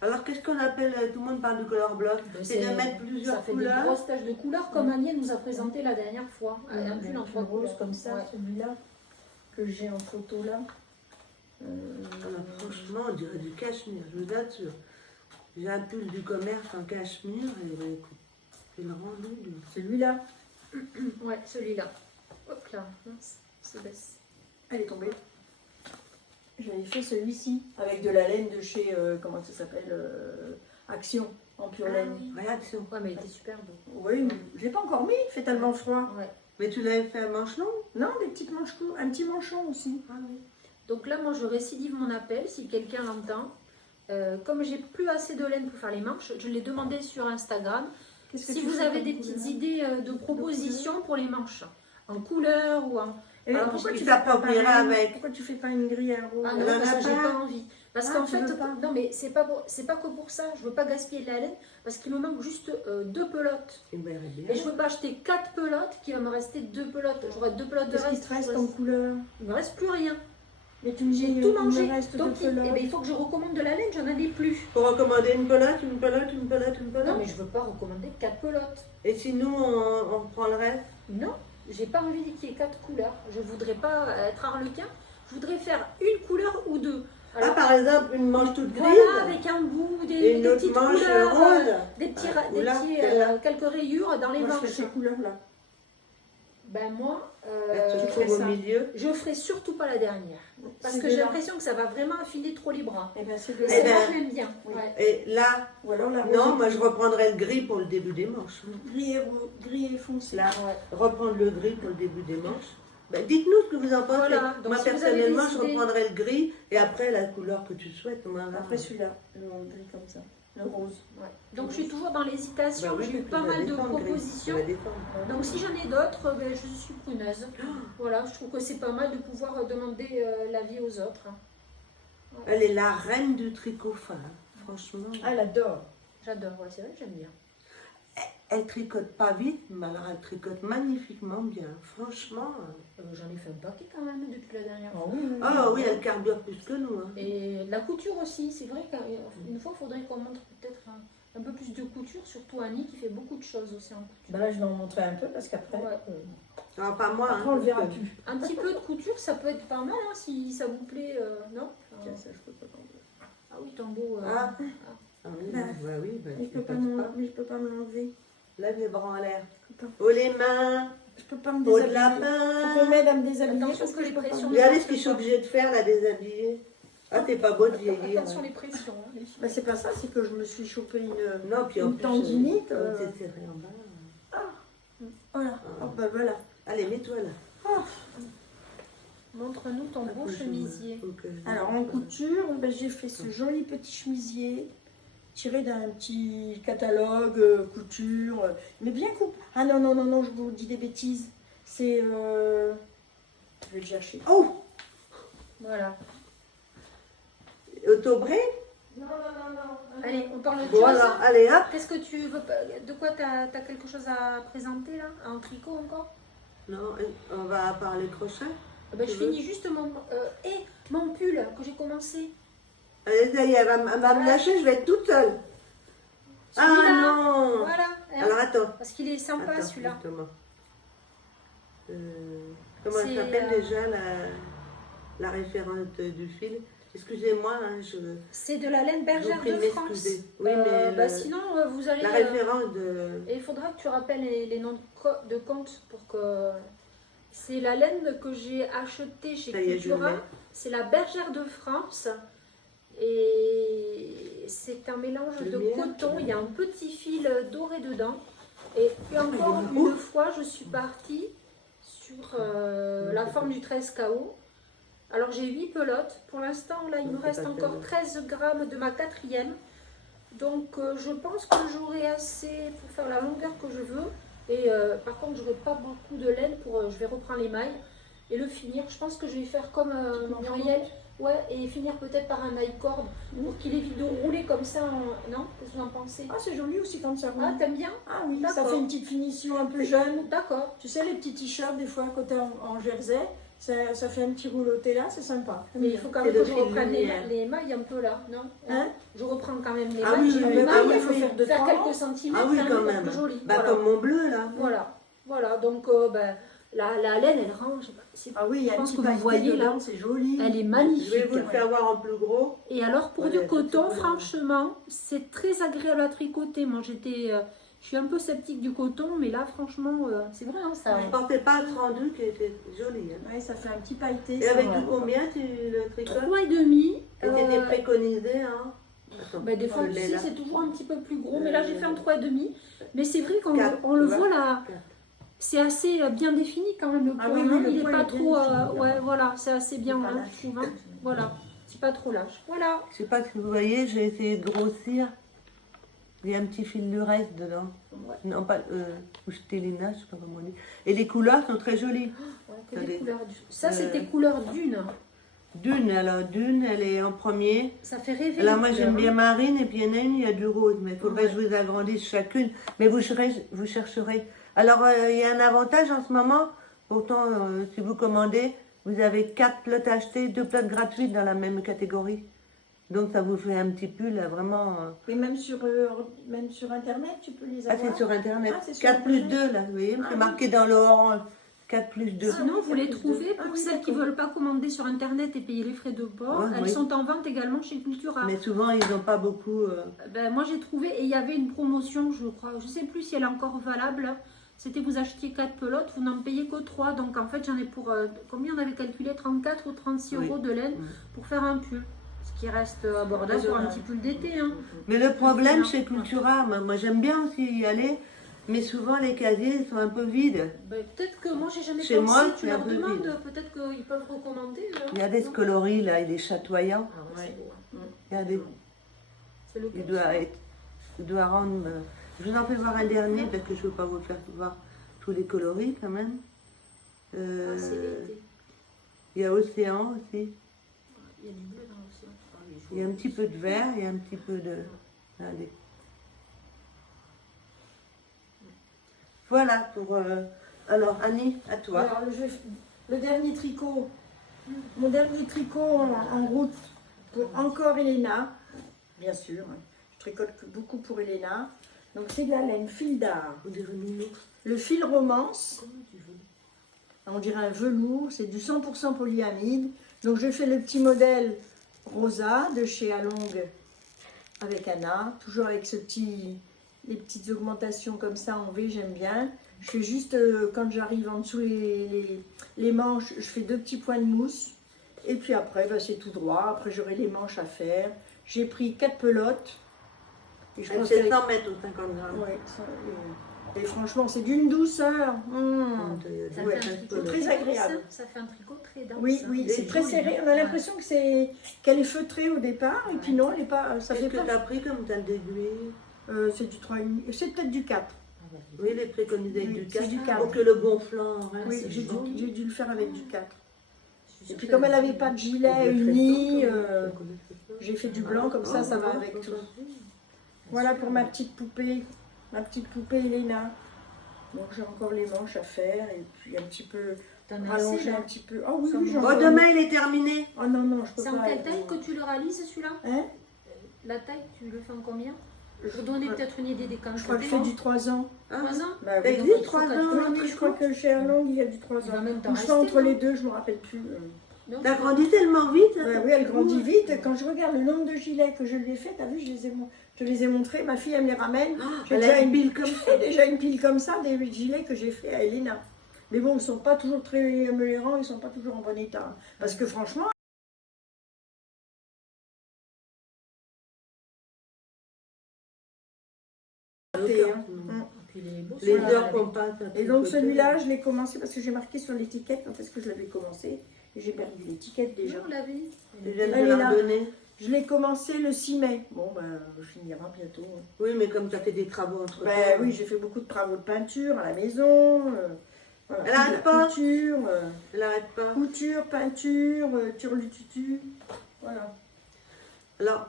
Alors qu'est-ce qu'on appelle, tout le monde parle du color block, Ben, c'est de mettre Ça plusieurs fait des couleurs. grosses taches de couleurs comme Agnès nous a présenté la dernière fois. Un pull en trois rose couleurs. comme ça, Ouais. celui-là, que j'ai en photo là. Alors, franchement, on dirait du cachemire, je vous assure. J'ai un pull du commerce en cachemire et ben, écoute, c'est le rendu. Celui-là, Ouais, celui-là. Hop là, mince, se baisse. elle est tombée. J'avais fait celui-ci avec de la laine de chez, comment ça s'appelle, Action, en pure laine. Réaction. Ouais, mais il était super beau. Oui, mais je l'ai pas encore mis, il fait tellement froid. Ouais. Mais tu l'avais fait à manche longue? Non, des petites manches courtes, un petit manchon aussi. Ah oui. Donc là, moi, je récidive mon appel si quelqu'un l'entend. Comme j'ai plus assez de laine pour faire les manches, je l'ai demandé sur Instagram. Qu'est-ce que Si tu vous fais avez comme des couleur petites idées de propositions pour les manches, en couleur ou en... Et Alors, pourquoi je tu l'ai fais fait pas pareil pareil avec. Pourquoi tu fais pas une grille à rose Ah Elle non, en parce a que j'ai pas. pas envie. Parce Ah, qu'en tu fait, veux pas non mais c'est pas que pour ça. Je veux pas gaspiller de la laine parce qu'il me manque juste 2 pelotes. Il verrait bien. Et je veux pas acheter 4 pelotes, qu'il va me rester 2 pelotes. J'aurai 2 pelotes de Qu'est-ce qui reste. te reste en couleur? Il me reste plus rien. Mais tu me dis, J'ai tout il mangé. me reste Donc deux pelotes. il faut que je recommande de la laine, j'en ai plus. Pour recommander une pelote, une pelote, une pelote, une pelote. Non mais je veux pas recommander 4 pelotes. Et si nous, on prend le reste? Non, j'ai pas envie qu'il y ait 4 couleurs. Je voudrais pas être harlequin. Je voudrais faire une couleur ou deux. Ah, par exemple, une manche toute grise Voilà, avec un bout, et des une autre petites manche couleurs, rose. des petits, Ou là, quelques rayures dans les Moi, je manches. fais ces couleurs-là. Ben moi, Tu fais trouves au ça. milieu. je ferai surtout pas la dernière. Parce C'est que j'ai bien. l'impression que ça va vraiment affiler trop les bras. Eh ben, c'est Et de c'est ben, là que j'aime bien. oui. Ouais. Et là, Ou alors la non, rose. moi je reprendrais le gris pour le début des manches. Gris et foncé. Là, Ouais. reprendre le gris pour le début des manches. Ben, dites-nous ce que vous en pensez. Voilà, donc Moi si vous avez personnellement, des je idées- reprendrais le gris et après la couleur que tu souhaites. Moi, là. Après celui-là, le gris comme ça, le rose. Ouais. Donc je suis toujours dans l'hésitation. Bah oui, J'ai eu tu pas vas mal de défendre, gris. propositions. Tu vas défendre. Donc si j'en ai d'autres, ben, je suis preneuse. Voilà, je trouve que c'est pas mal de pouvoir demander l'avis aux autres. Elle est la reine du tricot fin, franchement. Ah, elle adore. J'adore, ouais, c'est vrai que j'aime bien. Elle tricote pas vite, mais alors elle tricote magnifiquement bien. Franchement. J'en ai fait un paquet quand même depuis la dernière fois. Oh oui, oui, Ah oui, elle carbure plus que nous. Hein. Et la couture aussi, c'est vrai qu'une fois, il faudrait qu'on montre peut-être un peu plus de couture, surtout Annie qui fait beaucoup de choses aussi en couture. Bah là, je vais en montrer un peu parce qu'après, Ouais. Alors, pas moi. après hein, on le verra parce que- plus. Un petit peu de couture, ça peut être pas mal hein, si ça vous plaît, non Tiens, ça, je peux pas l'enlever. Ah oui, Tango. Ah. Ah oui, Ah. bah oui, bah, Mais je peux tu pas passes m'en- mais je peux pas me l'enlever. Lève les bras en l'air. Attends. Oh les mains, Je peux pas me oh de déshabiller. la Faut qu'on main. m'aide à me déshabiller Attention parce que que les je peux pas. pressions- Regardez ce qu'ils sont obligés de faire, là, déshabiller. Ah, t'es pas beau de vieillir. Attention hein. les pressions, hein, les filles. Bah, c'est pas ça, c'est que je me suis chopé une. Non, puis en Une plus, tendinite, comme t'es serré en bas. Voilà. Oh, bah voilà. Allez, mets-toi là. Montre-nous ton beau Faut que je- chemisier. faut que je- Alors en couture, ben, j'ai fait ce joli petit chemisier tiré d'un petit catalogue couture, mais bien coupé. Ah non, non, non, non, je vous dis des bêtises. C'est. Je vais le chercher. Oh, Voilà. autobré. Non, non, non, non. Allez, on parle de Voilà, choses. allez, hop. Qu'est-ce que tu veux De quoi tu as quelque chose à présenter là En tricot encore Non, on va parler crochet. Ben, je Tu veux finis juste mon pull que j'ai commencé. Allez, ça y est, elle va me lâcher, je vais être toute seule. Ah Celui-là. non. Voilà. hein. Alors attends. Parce qu'il est sympa Attends, celui-là. justement. Comment elle C'est, s'appelle déjà la référente du fil? Excusez-moi, hein, je C'est de la laine vous bergère prie de de France. m'excuser. Oui, mais Bah, sinon, vous allez. la référence de... Et il faudra que tu rappelles les noms de compte pour que. C'est la laine que j'ai achetée chez Ça y est, je Cultura. l'ai. C'est la bergère de France. Et c'est un mélange de Lumière, coton. Il y a un petit fil doré dedans. Et puis encore une fois, je suis partie sur la forme du 13KO. Alors j'ai 8 pelotes. Pour l'instant, là, il me reste encore 13 grammes de ma 4e. Donc je pense que j'aurai assez pour faire la longueur que je veux. Et par contre, je n'aurai pas beaucoup de laine je vais reprendre les mailles et le finir. Je pense que je vais faire comme Muriel. Ouais, et finir peut-être par un maille-corde pour qu'il évite de rouler comme ça. Non? Qu'est-ce que vous en pensez? Ah, c'est joli aussi quand ça roule. Ah, t'aimes bien? Ah oui, ça D'accord. fait une petite finition un peu jeune. D'accord. Tu sais, les petits t-shirts, des fois, quand t'es en jersey, ça fait un petit rouloté là, c'est sympa. Mais il faut quand C'est même le que je fil reprenne lumière. les mailles un peu là, non? Hein? Je reprends quand même les Ah mailles. oui, J'ai oui, les ah mailles, oui, il faut oui. faire, de faire temps. quelques centimètres. Ah oui, hein, quand pour même. plus joli. Bah, Voilà. comme mon bleu, là. Voilà. Donc la laine, elle range. Ah oui, il y a Je un pense petit que vous pailleté voyez, là. dedans, c'est joli. Elle est Je vais magnifique. vous le faire voir en plus gros. Et alors pour Ouais, du coton, c'est cool, hein. franchement, c'est très agréable à tricoter. Moi, je suis un peu sceptique du coton, mais là, franchement, c'est vrai, hein, ça. Je pensais pas être rendu qui était joli. Hein. Ouais, ça fait un petit pailleté. Et ça avec va. du combien tu le tricotes? 3,5. Et c'était préconisé, hein? Attends, Des fois, je l'ai aussi, là. c'est toujours un petit peu plus gros, mais là, j'ai fait un 3,5. Mais c'est vrai qu'on Quatre, on le tu vois. voit là. 4. C'est assez bien défini quand même le Ah point. oui, hein. oui, le Il n'est point pas est bien trop. défini, Ouais, voilà, c'est assez bien, pas hein, lâche. je trouve. Hein. Voilà, c'est pas trop lâche. Voilà. Je sais pas si vous voyez, j'ai essayé de grossir. Il y a un petit fil lurette dedans. Ouais. Non, pas. Ou stelina, je sais pas comment on dit. Et les couleurs sont très jolies. Ouais, que des Attendez. couleurs. Ça, c'était couleur dune. Dune, alors Dune, elle est en premier. Ça fait rêver. Alors les moi couleurs, j'aime bien hein. marine et puis il y en a une, il y a du rose. Mais il faudrait Ouais. que je vous agrandisse chacune. Mais vous chercherez. Alors il y a un avantage en ce moment. Pourtant, si vous commandez, vous avez 4 plots achetés, 2 plots gratuites dans la même catégorie. Donc ça vous fait un petit pull là, vraiment. Mais même sur Internet, tu peux les Ah, avoir. c'est sur internet. Ah, c'est sur 4 plus Internet. 2 là, vous voyez, Ah, c'est oui. marqué dans le orange. 4 plus 2. Sinon, vous les trouvez Ah pour oui, celles qui ne d'accord. veulent pas commander sur Internet et payer les frais de port. Ouais, Elles oui. sont en vente également chez Cultura. Mais souvent ils n'ont pas beaucoup. Moi, j'ai trouvé, et il y avait une promotion, je crois, je ne sais plus si elle est encore valable. C'était vous achetiez 4 pelotes, vous n'en payez que 3. Donc, en fait, j'en ai pour, combien on avait calculé, 34 ou 36 Oui. euros de laine Mm. pour faire un pull. Ce qui reste abordable pour un petit pull d'été. Hein. Mais le problème Non. chez Cultura, moi j'aime bien aussi y aller, mais souvent les casiers sont un peu vides. Peut-être que moi, j'ai jamais Chez pensé. moi, Tu c'est un leur peu demandes, vide. peut-être qu'ils peuvent recommander. Regardez ce Non. coloris là, il est chatoyant. Ah ouais, c'est beau, hein. Regardez, C'est le il cas. doit rendre. Je vous en fais voir un dernier parce que je ne veux pas vous faire voir tous les coloris quand même. Ah, c'est l'été. Il y a océan aussi. Il y a du bleu dans l'océan. Ah, il est Il y a joli. un petit peu de vert, il y a un petit peu de. Regardez. Voilà pour. Alors Annie, à toi. Alors, le dernier tricot, mon dernier tricot en route pour encore Elena, bien sûr. Je tricote beaucoup pour Elena. Donc c'est de la laine fil d'art. Vous direz nous. Le fil romance, on dirait un velours, c'est du 100% polyamide. Donc je fais le petit modèle rosa de chez Along avec Anna, toujours avec les petites augmentations comme ça en V, j'aime bien. Je fais juste, quand j'arrive en dessous les manches, je fais 2 petits points de mousse. Et puis après, c'est tout droit. Après, j'aurai les manches à faire. J'ai pris 4 pelotes. Et je pense C'est qu'avec- 100 mètres ou 50 grammes. Ouais, et franchement, c'est d'une douceur. Ça Ouais, fait un c'est tricot très dense, agréable. hein. Ça fait un tricot très dense. Oui, hein. oui, Les c'est très jaunes, serré. On a l'impression qu'elle est feutrée au départ. Et puis non, elle est pas, ça Qu'est-ce fait que pas. tu as pris comme taille d'aiguille? C'est du 3,5. C'est peut-être du 4. Oui, les préconisés avec Oui, du c'est 4. du 4. Pour que le gonflant reste. Oui, c'est j'ai joli. dû le faire avec du 4. Je suis Et sûre puis que comme ça elle va n'avait être pas de bien. gilet uni, j'ai fait du blanc comme ça, Ah, ça va avec tout. Voilà pour ma petite poupée Elena. Donc j'ai encore les manches à faire et puis un petit peu T'en as assez, rallonger là. un petit peu. Ah oui, Ça oui, j'en Bon, ai. demain il est terminé. Oh non, non, je peux C'est pas. en quelle taille que tu le réalises celui-là? Hein? La taille, tu le fais en combien? Pour donner peut-être une idée des quantités. Je crois que je fais du 3 ans. 3 ans? Bah, Ça oui, existe, donc, 3 il faut ans, quatre- un oui, je crois tricot. que chez Arlong, il y a du 3 Il va ans. même t'en Ou je fais rester, entre les non? deux, je me rappelle plus. Non, T'as grandi tellement vite. hein. Ouais, oui, elle grandit vite. Quand je regarde le nombre de gilets que je lui ai fait, t'as vu, je les ai montrés. Ma fille, elle me les ramène. J'ai Elle déjà a une pile comme ça. J'ai déjà une pile comme ça, des gilets que j'ai fait à Elena. Mais bon, ils ne sont pas toujours très améliorants, ils ne sont pas toujours en bon état. Parce que franchement, Les Voilà. heures qu'on passe. à Et donc tricoter. celui-là, je l'ai commencé parce que j'ai marqué sur l'étiquette quand est-ce que je l'avais commencé. Et j'ai perdu l'étiquette déjà. On l'avait. Je viens de Elle est la là. redonner. Je l'ai commencé le 6 mai. Bon, ben, je finira bientôt. Oui, mais comme tu as fait des travaux entre temps. Ben oui, j'ai fait beaucoup de travaux de peinture à la maison. Voilà, Elle arrête de la pas. couture, Elle n'arrête pas. couture, peinture, turlututu. Voilà. Alors,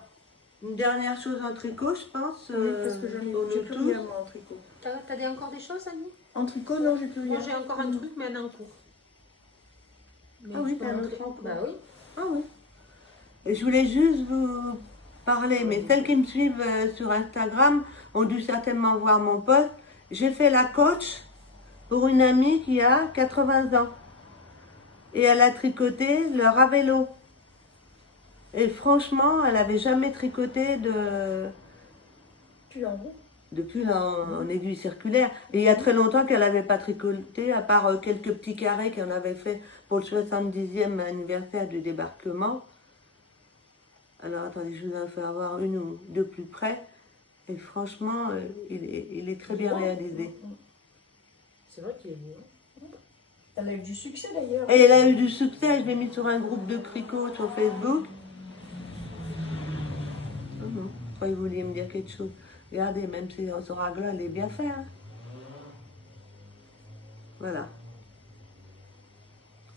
une dernière chose en tricot, je pense. Oui, parce que j'en ai pour j'ai nous plus tous. rien moi en tricot. T'as encore des choses, Annie? En tricot, non, j'ai plus rien. Moi, j'ai encore un truc, mais elle est en cours. Mais Ah oui, tu peux t'as un montrer. autre en cours. Bah oui. Ah oui. Et je voulais juste vous parler, mais celles qui me suivent sur Instagram ont dû certainement voir mon post. J'ai fait la coach pour une amie qui a 80 ans. Et elle a tricoté le ravello. Et franchement, elle n'avait jamais tricoté Plus en haut. de pull en aiguille circulaire. Et il y a très longtemps qu'elle n'avait pas tricoté, à part quelques petits carrés qu'on avait fait pour le 70e anniversaire du débarquement. Alors attendez, je vous en fais avoir une ou deux plus près. Et franchement, il est très bien réalisé. C'est vrai qu'il est beau. Elle a eu du succès d'ailleurs. Et elle a eu du succès, je l'ai mis sur un groupe de tricot sur Facebook. Je croyais que vous vouliez me dire quelque chose. Regardez, même si ce raglan, elle est bien fait. Hein. Voilà.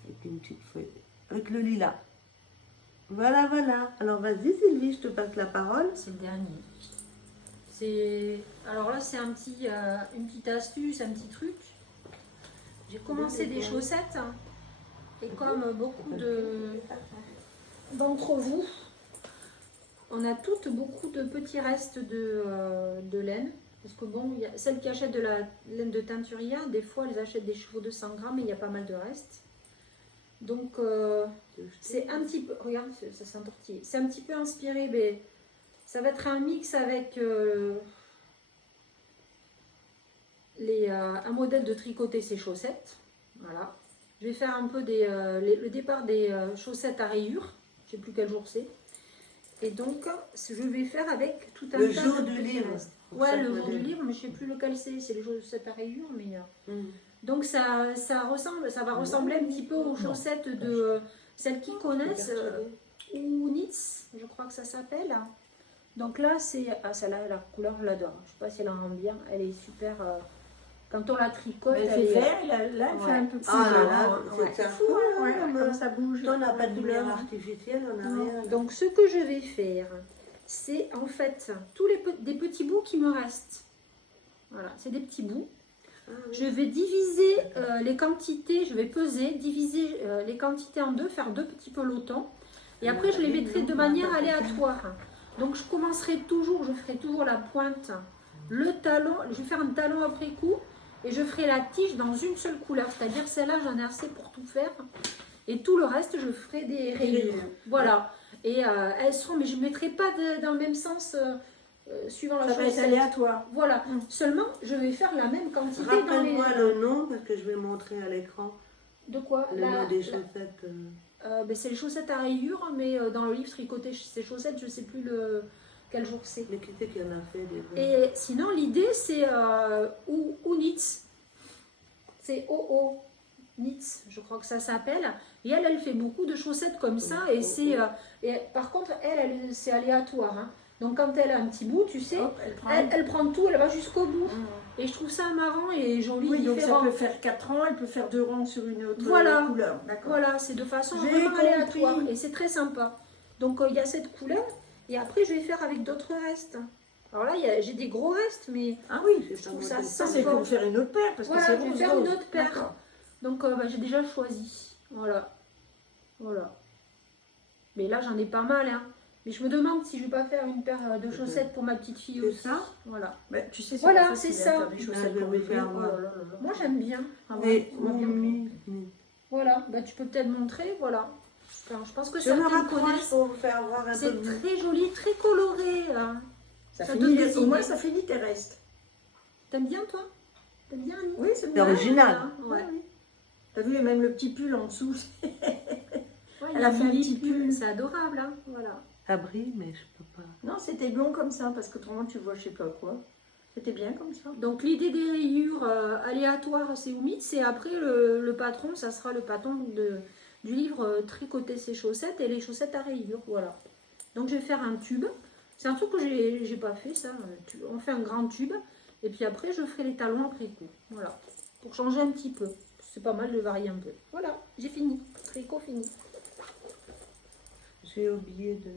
Avec une petite feuille. Avec le lilas. Voilà, voilà. Alors vas-y Sylvie, je te passe la parole. C'est le dernier. Alors là, c'est une petite astuce, un petit truc. J'ai commencé des chaussettes. Hein. Et comme beaucoup d'entre vous, on a toutes beaucoup de petits restes de laine. Parce que bon, il y a celles qui achètent de la laine de teinturière, des fois elles achètent des chevaux de 100 grammes et il y a pas mal de restes. Donc c'est un petit peu, regarde, ça s'est entortillé. C'est un petit peu inspiré, mais ça va être un mix avec un modèle de tricoter ses chaussettes. Voilà. Je vais faire un peu le départ des chaussettes à rayures. Je ne sais plus quel jour c'est. Et donc, je vais faire avec tout un Le tas jour de du petits livre. restes. Pour Ouais, chaque le jour du modèle. livre, mais je ne sais plus lequel c'est. C'est les chaussettes à rayures, mais... Mm. Donc ça va ressembler un petit peu aux chaussettes de celles qui connaissent, ou Nitz, je crois que ça s'appelle. Donc là, celle-là, la couleur, je l'adore. Je ne sais pas si elle en rend bien. Elle est super. Quand on la tricote, Elle elle fait est. vert, et là elle fait Ouais. un peu plus Ah là jaune. là, Ouais. c'est Fou, fou, hein, ouais, hein, comme ça bouge. on n'a pas de lumière couleur. artificielle, on n'a Non. rien. Donc ce que je vais faire, c'est en fait des petits bouts qui me restent. Voilà, c'est des petits bouts. Je vais diviser les quantités, je vais peser, diviser les quantités en deux, faire deux petits pelotons. Et après, je les mettrai de manière aléatoire. Donc, je commencerai toujours, je ferai toujours la pointe, le talon. Je vais faire un talon après coup et je ferai la tige dans une seule couleur. C'est-à-dire, celle-là, j'en ai assez pour tout faire. Et tout le reste, je ferai des rayures. Voilà. Et elles seront, mais je ne mettrai pas dans le même sens suivant la Ça va être chaussette. aléatoire. Voilà, Mm. seulement je vais faire la même quantité dans les... Rappelle-moi le nom, parce que je vais montrer à l'écran De quoi? le nom des chaussettes. Ben, c'est les chaussettes à rayures, mais dans le livre tricoter ces chaussettes, je ne sais plus quel jour c'est. Mais qui c'est qui en a fait des... Et sinon, l'idée, c'est Unitz. C'est OO Nitz, je crois que ça s'appelle. Et elle fait beaucoup de chaussettes comme ça. Et c'est... et par contre, c'est aléatoire. Hein. Donc, quand elle a un petit bout, tu sais, Hop, elle prend. elle prend tout, elle va jusqu'au bout. Mm. Et je trouve ça marrant et joli, Oui, donc ça différent. peut faire 4 rangs, elle peut faire 2 rangs sur une autre Voilà. couleur. D'accord. Voilà, c'est de façon J'ai vraiment compris. aléatoire et c'est très sympa. Donc il y a cette couleur et après je vais faire avec d'autres restes. Alors là, j'ai des gros restes, mais Ah oui, je trouve ça ça c'est sympa. pour faire une autre paire parce Voilà, que c'est je vais rose, faire une rose. autre paire. D'accord. Donc j'ai déjà choisi. Voilà. Voilà. Mais là, j'en ai pas mal. Hein. Mais je me demande si je vais pas faire une paire de chaussettes pour ma petite fille C'est aussi. ça Voilà. Mais tu sais, Voilà, pas c'est facile, hein, ça. faire des chaussettes Ah, je pour vais bébé. faire Oh moi. là là là là. Moi, j'aime bien. Ah Mais ouais, on va bien. Voilà. Bah, tu peux peut-être montrer. Voilà. Enfin, je pense que Je me certains rapproche connaissent. pour vous faire voir un peu C'est mieux. très joli, très coloré. Hein. Ça Ça finit donne les- des au moins idées. ça finit tes restes. T'aimes bien, toi? T'aimes bien, Annie? Oui, c'est C'est bien. original. Ouais. T'as vu, même le petit pull en dessous. Ouais, Elle a fait un mini petit pull. C'est adorable, hein. Voilà. Ça brille, mais je peux pas. Non, c'était blond comme ça parce qu'autrement tu vois je sais pas quoi. C'était bien comme ça. Donc l'idée des rayures aléatoires, c'est Oumid, c'est après le patron, ça sera le patron du livre Tricoter ses chaussettes et les chaussettes à rayures, voilà. Donc je vais faire un tube, c'est un truc que j'ai pas fait ça, on fait un grand tube et puis après je ferai les talons après coup, voilà, pour changer un petit peu, c'est pas mal de varier un peu. Voilà, j'ai fini, tricot fini. J'ai oublié de...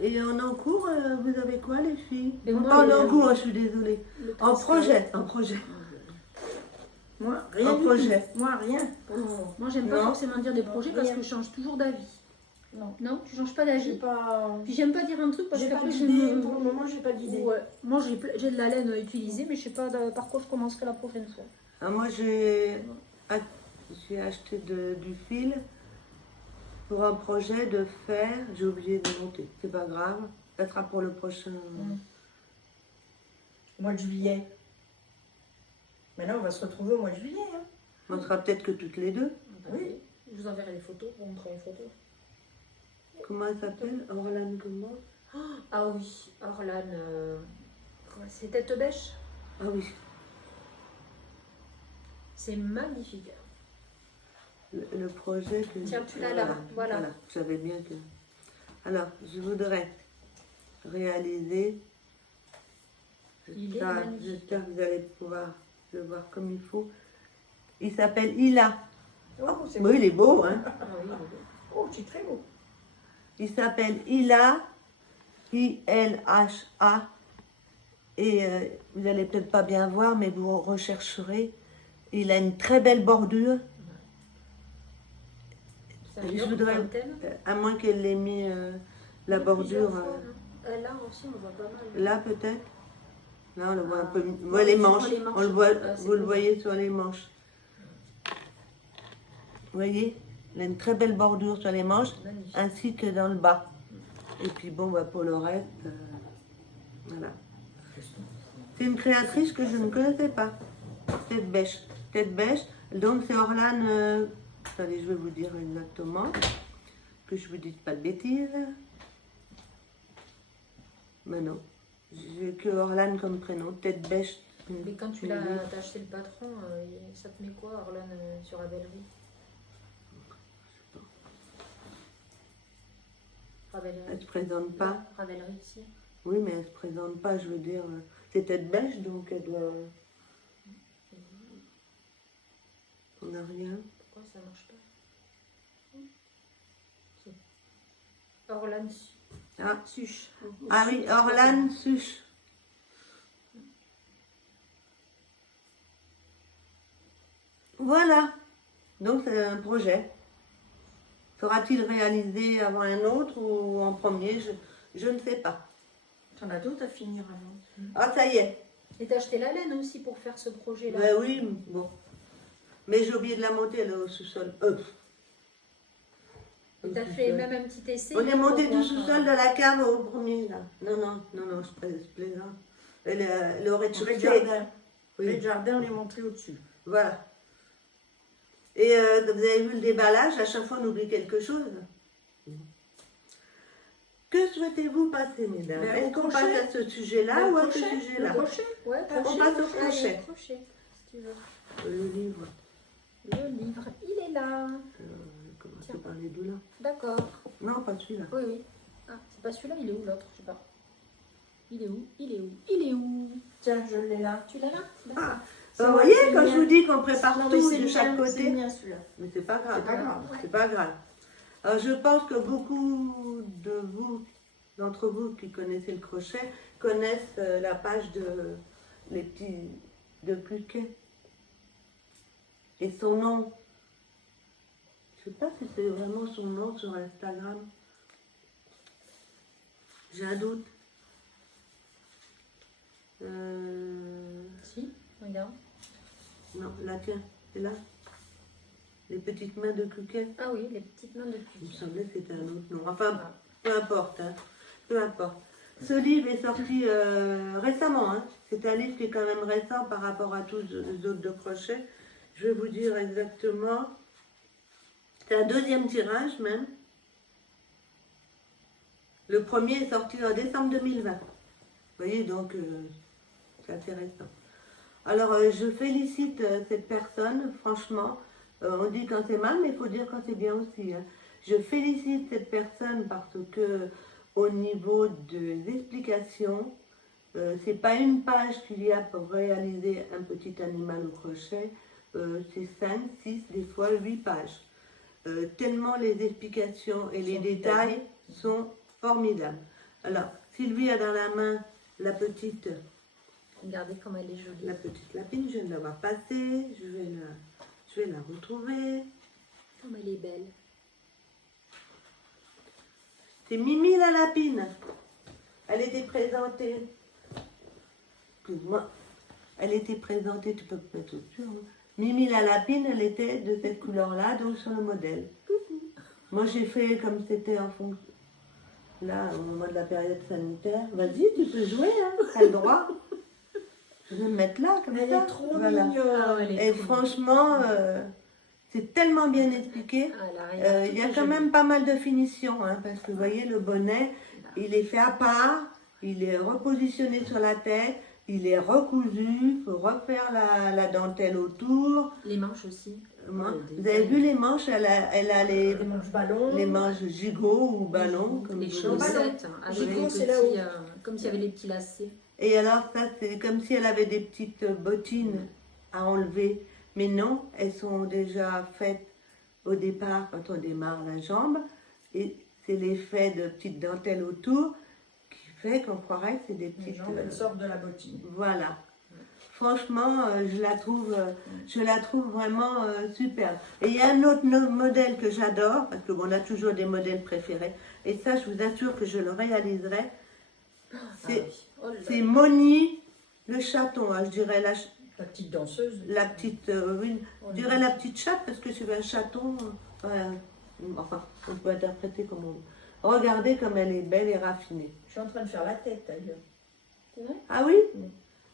Et en encours, vous avez quoi les filles? Mais moi, Pas en les- encours, je suis désolée. Le En transfert. projet. Moi, rien Un du projet. tout. Moi, rien pour le moment. Moi j'aime pas Non. forcément dire des projets parce Rien. que je change toujours d'avis. Non. Non, tu changes pas J'ai d'avis. pas... Puis j'aime pas dire un truc parce J'ai pas qu'après je d'idée. me... Pour le moment, j'ai pas d'idée. Ouais. Moi j'ai de la laine utilisée, mais je sais pas par quoi je commencerai la prochaine fois. Ah, moi, j'ai acheté du fil pour un projet de faire. J'ai oublié de monter. C'est pas grave. Ça sera pour le prochain. Mois de juillet. Maintenant, on va se retrouver au mois de juillet. Hein. On sera peut-être que toutes les deux. Oui. Je vous enverrai les photos, pour montrer les photos. Comment elle s'appelle? Orlan comment? Ah oui, Orlan, c'est tête bêche. Ah oui. C'est magnifique. Le projet que... Tiens, tu l'as là, voilà. Je savais bien que... Alors, je voudrais réaliser... Il est magnifique. J'espère que vous allez pouvoir le voir comme il faut. Il s'appelle Ila. Oh, c'est Oui, il est beau, hein. Ah oui, Oh, c'est très beau. Il s'appelle Ila, I-L-H-A. Et vous n'allez peut-être pas bien voir, mais vous rechercherez. Il a une très belle bordure. c'est un Je lion, voudrais, antenne. à moins qu'elle ait mis la Plusieurs bordure fois, non là aussi, on voit pas mal. là, peut-être. Là, on le voit un Ah. peu. On voit les On voit manches. les manches. On le voit, Ah, c'est vous le beau. voyez sur les manches. Vous voyez? Il a une très belle bordure sur les manches, Magnifique. ainsi que dans le bas. Et puis bon, bah, pour le reste, voilà. C'est une créatrice que je ne connaissais pas. Tête bêche. Tête bêche. Donc c'est Orlan. Attendez, je vais vous dire exactement. Que je vous dise pas de bêtises. Mais non. J'ai que Orlan comme prénom. Tête bêche. Mais quand tu l'as t'as acheté le patron, ça te met quoi, Orlan, sur Ravelry? Ravelry. Elle se présente pas. Ravelry ici. Oui, mais elle se présente pas, je veux dire. C'est tête bêche, donc elle doit. On n'a rien. Pourquoi ça marche pas? Si. Orlan Ah, Suche. ah oui, Orlan Suche. Voilà. Donc c'est un projet. Sera-t-il réalisé avant un autre ou en premier? Je ne sais pas. T'en as d'autres à finir avant. Ah, ça y est. Et t'as acheté la laine aussi pour faire ce projet-là. Ben oui, bon. Mais j'ai oublié de la monter là au sous-sol. Et t'as fait même un petit essai. On est pour monté du voir, sous-sol de la cave au premier là. Non, je plaisante. Le Le rez-de-chaussée. jardin. Oui. Le jardin, on est monté au-dessus. Voilà. Et vous avez vu le déballage, à chaque fois on oublie quelque chose. Que souhaitez-vous passer, mesdames? Ben, Est-ce au qu'on crochet. passe à ce sujet-là Le ou à ce crochet. sujet-là? Le crochet. Ouais, On passe au Allez, crochet. crochet, si tu veux. Le livre. Le livre, il est là. Commencer Tiens. par les deux là. D'accord. Non, pas celui-là. Oui, oui. Ah, c'est pas celui-là, il est où l'autre? Je sais pas. Il est où? Il est où? Il est où? Tiens, je l'ai là. Tu l'as là? Ah, C'est vous moi, voyez, c'est le quand mien. je vous dis qu'on prépare Non, mais tout c'est de le chaque mien, c'est le côté. mien, celui-là. Mais c'est pas grave. C'est pas grave. C'est pas grave. Alors, je pense que beaucoup d'entre vous qui connaissez le crochet, connaissent la page de les petits de Cluquet. Et son nom. Je sais pas si c'est vraiment son nom sur Instagram. J'ai un doute. Si, regarde. Non, là, tiens, c'est là. Les petites mains de Cluquet. Ah oui, les petites mains de Il me pute. semblait que c'était un autre nom. Enfin, peu importe. Hein. Peu importe. Ce livre est sorti récemment. Hein. C'est un livre qui est quand même récent par rapport à tous les autres de crochet. Je vais vous dire exactement. C'est un deuxième tirage même. Le premier est sorti en décembre 2020. voyez, donc c'est intéressant. Alors, je félicite cette personne, franchement. On dit quand c'est mal, mais il faut dire quand c'est bien aussi. Hein. Je félicite cette personne parce que au niveau des explications, c'est pas une page qu'il y a pour réaliser un petit animal au crochet, c'est 5, 6, des fois 8 pages. Tellement les explications et les détails sont formidables. Alors, Sylvie a dans la main la petite Regardez comme elle est jolie. lapine, je viens de l'avoir passée, je vais la retrouver. Comme elle est belle. C'est Mimi la lapine. Elle était présentée. Excuse-moi. Elle était présentée, tu peux mettre au-dessus. Hein. Mimi la lapine, elle était de cette couleur-là, donc sur le modèle. Moi, j'ai fait comme c'était en fonction. Là, au moment de la période sanitaire. Vas-y, tu peux jouer, hein. T'as le droit. Je vais me mettre là, comme Elle ça. est trop Voilà. mignonne. Ah, elle est Et trop franchement, c'est tellement bien expliqué. Ah, elle a rien. Il y a quand même pas mal de finitions, hein, parce que vous voyez, le bonnet, il est fait à part, il est repositionné sur la tête, il est recousu, il faut refaire la dentelle autour. Les manches aussi. Vous avez vu les manches, elle a Les manches ballons. les manches gigots ou ballons, comme Les vous voulez. chaussettes. Avec Gigot, les c'est petits, là-haut. comme s'il y avait les petits lacets. Et alors ça, c'est comme si elle avait des petites bottines à enlever. Mais non, elles sont déjà faites au départ quand on démarre la jambe. Et c'est l'effet de petites dentelles autour qui fait qu'on croirait que c'est des Les petites... jambes, elles sortent de la bottine. Voilà. Franchement, je la trouve vraiment superbe. Et il y a un autre modèle que j'adore, parce qu'on a toujours des modèles préférés. Et ça, je vous assure que je le réaliserai. C'est Oh là là. c'est Moni le chaton, hein, je dirais La petite danseuse. la petite, oui, je dirais la petite chatte parce que c'est un chaton. Voilà. Enfin, on peut interpréter comme on veut. Regardez comme elle est belle et raffinée. Je suis en train de faire la tête d'ailleurs. C'est vrai? Ah oui?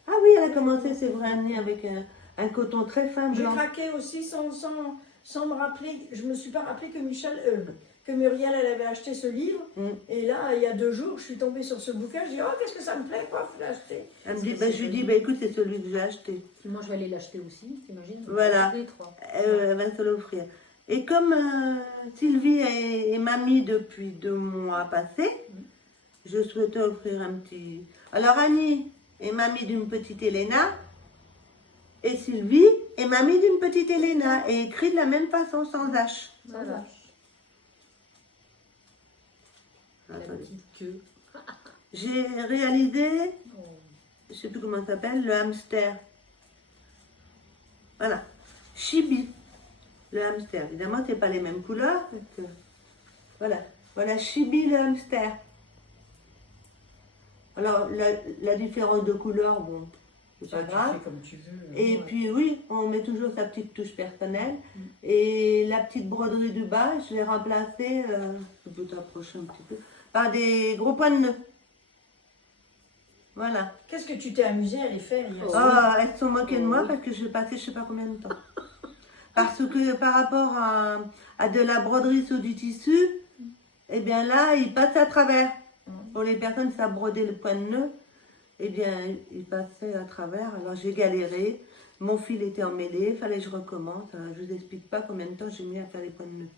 Ah oui, elle a commencé, c'est vrai, Annie, avec un coton très fin J'ai blanc. craqué aussi sans me rappeler. Je me suis pas rappelé que Muriel, elle avait acheté ce livre. Mm. Et là, il y a 2 jours, je suis tombée sur ce bouquin. Je dis, oh, qu'est-ce que ça me plaît, quoi, je l'ai acheté. Elle me dit, je lui dis, bah, écoute, c'est celui que j'ai acheté. Puis moi, je vais aller l'acheter aussi, t'imagines? Voilà. Les trois. Elle va se l'offrir. Et comme Sylvie est mamie depuis 2 mois passés, je souhaitais offrir un petit... Alors Annie est mamie d'une petite Elena et Sylvie est mamie d'une petite Elena et écrit de la même façon sans H. Ça va. La Attendez. petite queue. J'ai réalisé, Oh. je ne sais plus comment ça s'appelle, le hamster. Voilà. Chibi. Le hamster. Évidemment, c'est pas les mêmes couleurs. parce que- Voilà. Voilà, Chibi le hamster. Alors, la différence de couleur, bon, c'est pas Tu grave. fais comme tu veux. Et Ouais. puis, oui, on met toujours sa petite touche personnelle. Et la petite broderie du bas, je l'ai remplacée, je peux t'approcher un petit peu, par des gros points de nœud. Voilà. Qu'est-ce que tu t'es amusé à les faire hier Oh. soir? Ah, elles se sont moquées de moi parce que j'ai passé je sais pas combien de temps. Parce que par rapport à de la broderie sur du tissu, eh bien là, il passe à travers. Pour les personnes qui savent broder le point de nœud, eh bien, il passait à travers. Alors j'ai galéré. Mon fil était emmêlé, il fallait que je recommence. Alors, je vous explique pas combien de temps j'ai mis à faire les points de nœud.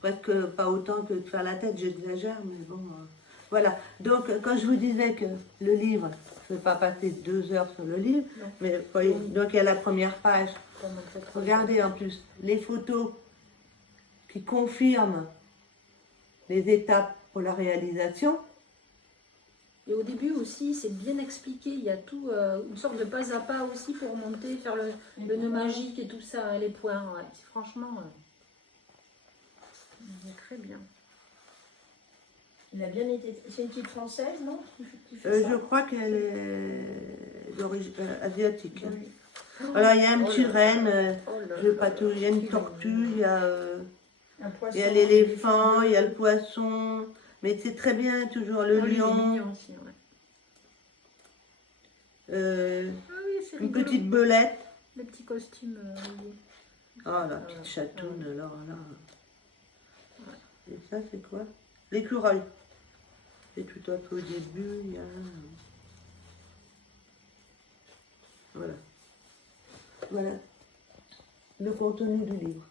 Presque pas autant que de faire la tête, j'exagère, mais bon. Voilà. Donc, quand je vous disais que le livre, je ne vais pas passer 2 heures sur le livre, Non. mais vous voyez, donc il y a la première page. Pour montrer trop. Regardez en plus les photos qui confirment les étapes pour la réalisation. Et au début aussi, c'est bien expliqué. Il y a tout, une sorte de pas à pas aussi pour monter, faire le nœud magique et tout ça, les points. Ouais. Franchement, c'est très bien. Il a bien été. C'est une petite française, non? qui fait ça Je crois qu'elle est d'origine asiatique. Oui. Alors il y a un Oh petit là renne, Oh là je vais là pas là. tout, il y a une tortue, il y a Un poisson. il y a l'éléphant, il y a le poisson, mais c'est très bien toujours le Ah oui, il est lion, mignon aussi, ouais. Ah oui, c'est une rigolo. petite belette. Le petit costume. Oh la petite chatoune alors là. Et ça c'est quoi? L'écureuil. Et tout à fait au début, il y a Voilà. Voilà le contenu du livre.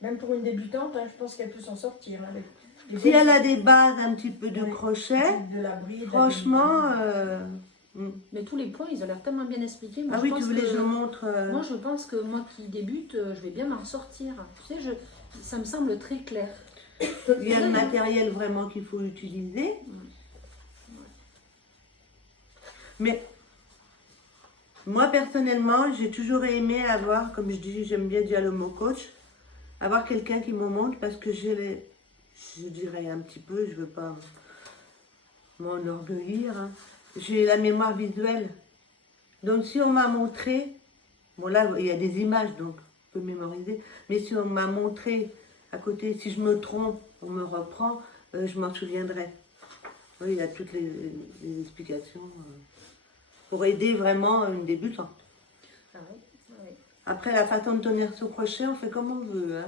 Même pour une débutante, hein, je pense qu'elle peut s'en sortir. Avec des Si bonnes- elle a des bases, un petit peu de Ouais. crochet, de la bride, franchement... Mais tous les points, ils ont l'air tellement bien expliqués. Moi, Ah je oui, pense tu voulais que que- je montre... Moi, je pense que moi qui débute, je vais bien m'en sortir. Tu sais, ça me semble très clair. Il y a le matériel vraiment qu'il faut utiliser. Mais moi, personnellement, j'ai toujours aimé avoir, comme je dis, j'aime bien dire le mot coach, avoir quelqu'un qui me montre parce que je dirais un petit peu, je ne veux pas m'enorgueillir, hein. J'ai la mémoire visuelle. Donc si on m'a montré, bon là, il y a des images, donc on peut mémoriser, mais si on m'a montré à côté, si je me trompe, on me reprend, je m'en souviendrai. Oui, il y a toutes les explications pour aider vraiment une débutante. Ah oui, ah oui. Après, la façon de tenir son crochet, on fait comme on veut, hein.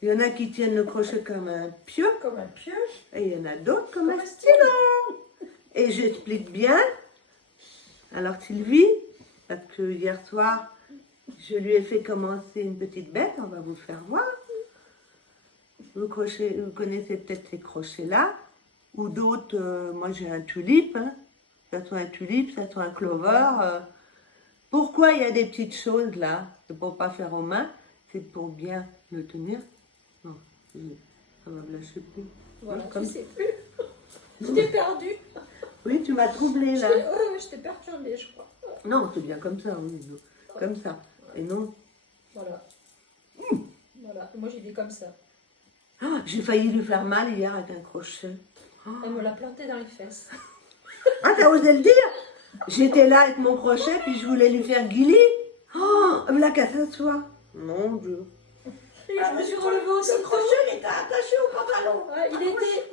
Il y en a qui tiennent le crochet comme un pieu, comme un pieu. et il y en a d'autres comme un Comme un stylo. Et j'explique bien. Alors Sylvie, parce que hier soir, je lui ai fait commencer une petite bête, on va vous faire voir. Vous connaissez peut-être ces crochets-là, ou d'autres, moi j'ai un tulipe, hein. Ça soit un tulipe, ça soit un clover. Pourquoi il y a des petites choses là? C'est pour pas faire aux mains, c'est pour bien le tenir. Non, ça va me lâcher plus. Voilà, Comme- tu sais plus. Je t'ai perdu. Oui, tu m'as troublée là. Je t'ai perturbée, je crois. Non, c'est bien comme ça, oui. Non. Comme ça. Et non. Voilà. Voilà. Moi, j'ai dit comme ça. Ah, j'ai failli lui faire mal hier avec un crochet. Elle me l'a planté dans les fesses. Ah, t'as osé le dire? J'étais là avec mon crochet, puis je voulais lui faire guili. Oh, voilà qu'à s'asseoir. Mon Dieu. Et je me suis relevée aussi. Le crochet, il était attaché au pantalon.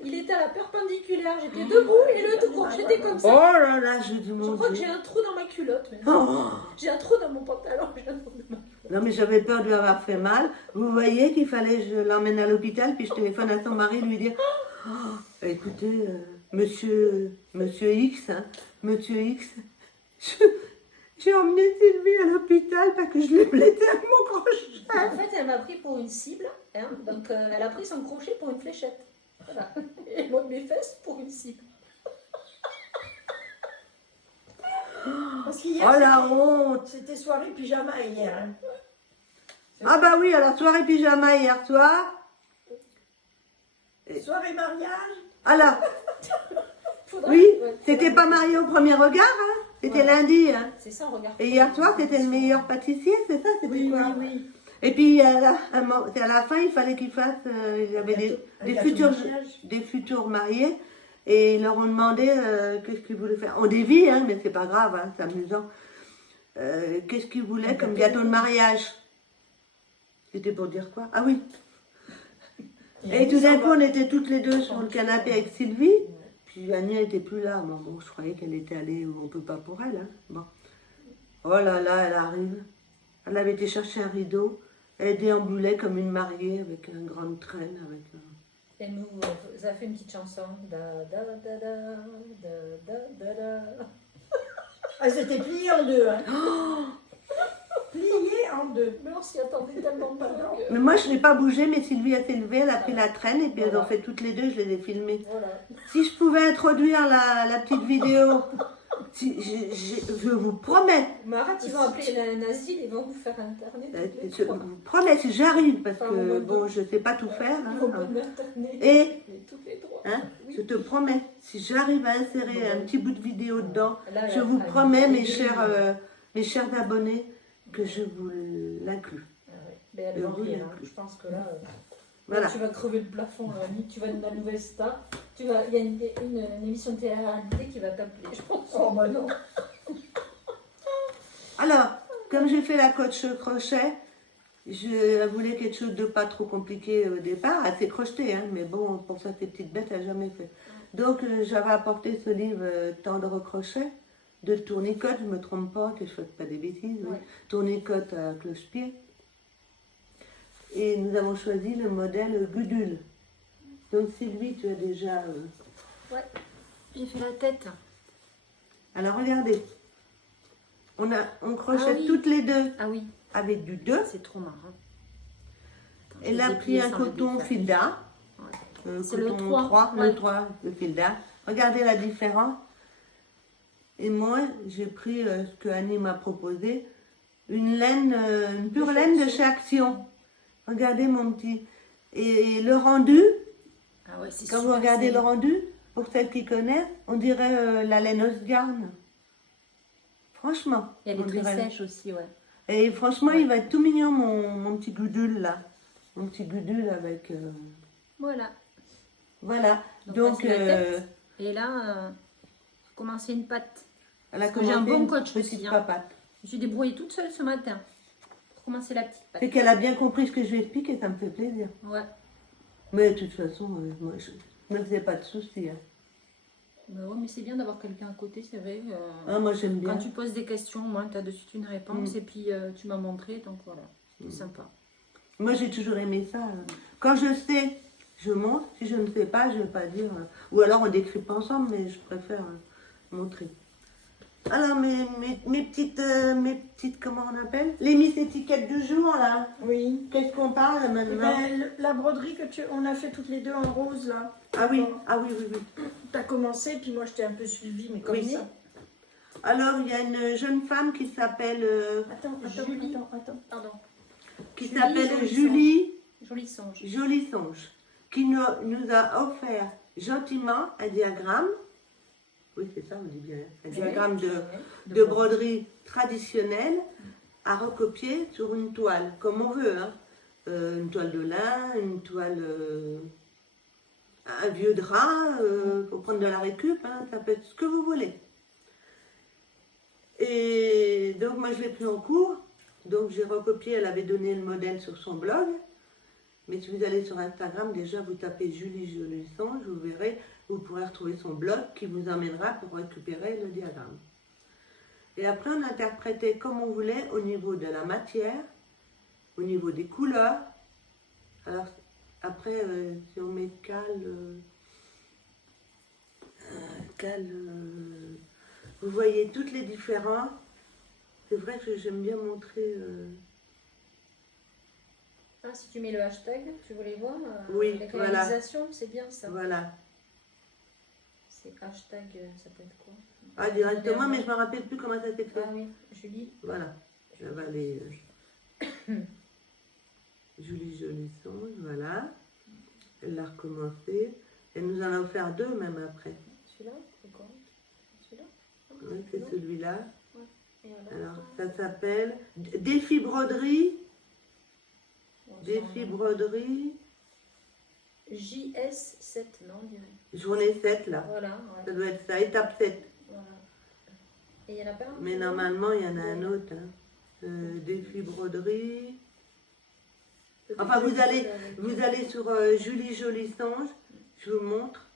Il était à la perpendiculaire. J'étais debout et le crochet était comme Oh ça. là là, je dis Je mon crois que Dieu. j'ai un trou dans ma culotte. maintenant. Oh. J'ai un trou dans mon pantalon. J'ai un trou dans ma- Non, mais j'avais peur de lui avoir fait mal. Vous voyez qu'il fallait que je l'emmène à l'hôpital, puis je téléphone à son mari, lui dire oh, écoutez, monsieur X, hein, monsieur X, j'ai emmené Sylvie à l'hôpital parce que je l'ai blessée avec mon crochet. En fait, elle m'a pris pour une cible. Hein, donc, elle a pris son crochet pour une fléchette. Voilà. Et moi, mes fesses pour une cible. Parce qu'hier, Oh la honte! c'était soirée pyjama hier. Hein. Ah bah oui, alors soirée pyjama hier soir. Soirée mariage. Alors, Faudrait- oui, ouais, c'était pas marié au premier regard, hein. C'était Ouais. lundi, hein. C'est ça, on regarde. Et hier soir, c'était le meilleur pâtissier, c'est ça? C'était Oui, quoi? oui, oui. Et puis à la fin, il fallait qu'il fasse, il y avait Un des gâteau de futurs, mariage. des futurs mariés, et ils leur ont demandé qu'est-ce qu'ils voulaient faire. On dévie, hein, mais c'est pas grave, hein, c'est amusant. Qu'est-ce qu'ils voulaient comme gâteau de mariage? C'était pour dire quoi? Ah oui. Et tout d'un coup, on était toutes les deux sur le canapé avec Sylvie, puis Annie n'était plus là. Bon, je croyais qu'elle était allée où on peut pas pour elle, hein. Bon. Oh là là, elle arrive. Elle avait été chercher un rideau. Elle déambulait comme une mariée avec une grande traîne. Avec Et nous, ça fait une petite chanson. Da, da, da, da, da, da, da, da. Ah, c'était plié en deux. Hein. Plié en deux. Mais on s'y attendait tellement pas. donc, Mais moi, je n'ai pas bougé, mais Sylvie a s'est levée, elle a pris la traîne et puis elles ont Voilà. fait toutes les deux, je les ai filmées. Voilà. Si je pouvais introduire la petite vidéo, je vous promets, Marat, ils vont appeler un asile, ils vont vous faire interner. je vous promets, si j'arrive, parce Enfin, que on va bon, je ne sais pas tout faire. Ils vont Hein, vous interner. Et Toutes les trois. hein, Oui. je te promets, si j'arrive à insérer un petit bout de vidéo dedans, Là, je elle- vous elle- promets, elle- mes chers abonnés, que je vous l'inclus. Ah ouais. Mais elle va rire, hein. Je pense que là, Voilà. tu vas crever le plafond, là, Annie. Tu vas dans la nouvelle star. Il y a une émission de télé-réalité qui va t'appeler, je pense. Oh, bah non. Alors, comme j'ai fait la coach crochet, je voulais quelque chose de pas trop compliqué au départ. Elle s'est crochetée, hein, mais bon, pour ça, ces petites bêtes, elle n'a jamais fait. Donc, j'avais apporté ce livre Tendre crochet de Tournicote, je ne me trompe pas, que je ne fasse pas des bêtises. Oui. Ouais. Tournicote à cloche-pied. Et nous avons choisi le modèle Gudule. Donc, Sylvie, tu as déjà... Ouais. J'ai fait la tête. Alors regardez, on crochette Ah oui. toutes les deux Ah oui, avec du 2. c'est trop marrant. Attends, je Elle vais a déplier pris un sans le coton défaire. Filda. Ouais. C'est le Coton 3, le ouais. 3 de Filda. Regardez la différence. Et moi, j'ai pris ce que Annie m'a proposé. Une laine, une pure laine de chez Action. Regardez mon petit. Et le rendu, Ah ouais, c'est quand vous super regardez le serré. rendu, pour celles qui connaissent, on dirait la laine Osgarn. Franchement. Et elle est on très dirait. sèche aussi, ouais. Et franchement, il va être tout mignon, mon petit gudule là. Mon petit gudule avec. Voilà. Voilà. Donc, Donc, voici la tête. Et là, j'ai commencé une pâte. elle a Parce que j'ai un commencé bon une coach petite aussi, hein. papate. Je me suis débrouillée toute seule ce matin pour commencer la petite pâte. C'est qu'elle a bien compris ce que je lui explique et ça me fait plaisir. Ouais. Mais de toute façon, moi, je ne me faisais pas de soucis. Hein. Bah ouais, mais c'est bien d'avoir quelqu'un à côté, c'est vrai. Ah, moi, j'aime bien. Quand tu poses des questions, au moins tu as de suite une réponse Mm. et puis tu m'as montré, donc voilà, c'était sympa. Moi, j'ai toujours aimé ça. Quand je sais, je montre. Si je ne sais pas, je ne vais pas dire. Ou alors, on décrit pas ensemble, mais je préfère montrer. Alors, mes petites, comment on appelle? Les Miss étiquettes du jour, là. Oui. Qu'est-ce qu'on parle Eh maintenant? ben, la broderie on a fait toutes les deux en rose, là. Ah oui, ah oui, oui, oui. T'as commencé, puis moi je t'ai un peu suivi, mais comme Oui. ça. Alors, il y a une jeune femme qui s'appelle Julie. Attends. Pardon. qui Julie s'appelle Jolie Julie Joli songe. Jolie Songe, qui nous a offert gentiment un diagramme. Oui, c'est ça, on dit bien. Un diagramme de broderie traditionnelle à recopier sur une toile, comme on veut. Hein. Une toile de lin, une toile. Un vieux drap, pour prendre de la récup, hein, ça peut être ce que vous voulez. Et donc moi je l'ai pris en cours, donc j'ai recopié, elle avait donné le modèle sur son blog, mais si vous allez sur Instagram, déjà vous tapez Julie Jolie Songe, vous verrez, vous pourrez retrouver son blog qui vous emmènera pour récupérer le diagramme. Et après on interprétait comme on voulait au niveau de la matière, au niveau des couleurs. Alors après, si on met vous voyez toutes les différences. C'est vrai que j'aime bien montrer. Ah, si tu mets le hashtag, tu voulais voir Oui, la voilà. canalisation, c'est bien ça. Voilà. C'est hashtag, ça peut être quoi? Ah, directement, mais je ne me rappelle plus comment ça s'écrit. Ah oui, Julie. Voilà. Je vais aller. Julie Jolie Songe, voilà. Elle a recommencé. Elle nous en a offert deux même après. Celui-là, c'est quoi? Celui-là? Oui, c'est celui-là. Et voilà. Alors, ça s'appelle Défi Broderie. Bon, Défi Broderie. JS7, non, on dirait. Journée 7, là. Voilà, Ça ouais. doit être ça, étape 7. Voilà. Et il y en a pas un? Mais normalement, il y en a un autre. Hein. Défi Broderie. Enfin, vous allez sur Julie Jolie Songe. Je vous montre.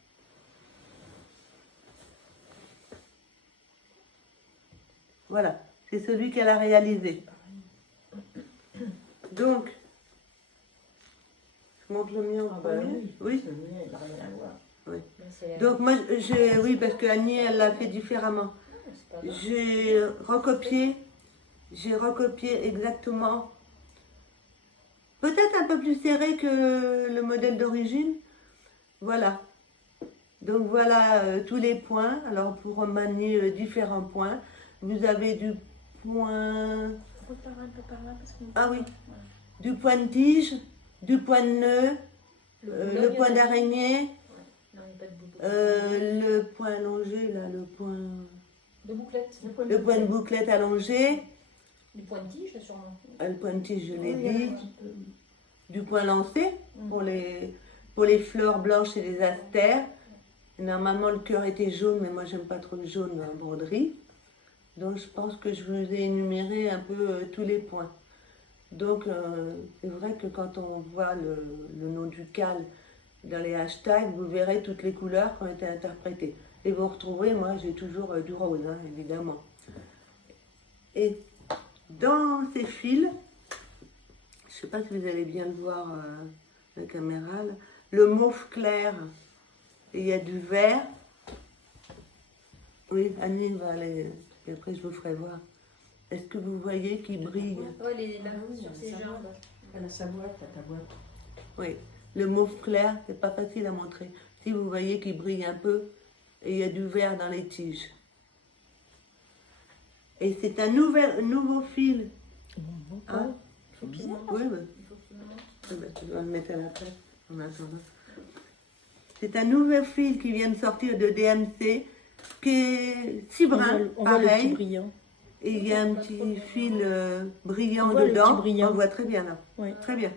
Voilà, c'est celui qu'elle a réalisé. Donc, je montre le mien en Ah bah premier. oui, le mien, il n'a rien à voir. Mais c'est- Donc moi, oui, parce que Annie, elle l'a fait différemment. c'est pas grave. J'ai recopié exactement, peut-être un peu plus serré que le modèle d'origine. Voilà. Donc voilà tous les points. Alors pour manier différents points, vous avez du point, Un peu par là, parce qu'on... ah oui, du point de tige, du point de nœud, boulot, le il y point en a- d'araignée, Non, il n'y a pas de boulot. le point allongé, là, le point de bouclette allongé, Du point de tige, sûrement. le point de tige, je l'ai Oui, il y a dit, un petit peu. du point lancé pour les fleurs blanches et les astères. Normalement, le cœur était jaune, mais moi, j'aime pas trop le jaune dans la broderie. Donc, je pense que je vous ai énuméré un peu tous les points. Donc, c'est vrai que quand on voit le nom du cal dans les hashtags, vous verrez toutes les couleurs qui ont été interprétées. Et vous retrouverez, moi, j'ai toujours du rose, hein, évidemment. Et dans ces fils, je ne sais pas si vous allez bien le voir à la caméra, là, le mauve clair, et il y a du vert, Oui, Annie va aller, et après je vous ferai voir. Est-ce que vous voyez qu'il brille? Ouais, la mousse sur ses jambes. Elle a sa boîte, t'as ta boîte. Oui, le mauve clair, c'est pas facile à montrer. Si vous voyez qu'il brille un peu, et il y a du vert dans les tiges. Et c'est un nouveau fil. Hein? Faut qu'il monte. Oui, oui. Il faut qu'il monte. Ah ben, tu dois le mettre à la place en attendant. C'est un nouveau fil qui vient de sortir de DMC, qui est si brun, On voit le petit pareil. brillant. Et il y a un petit fil brillant On voit le dedans. petit brillant. On voit très bien là. Oui. Très bien.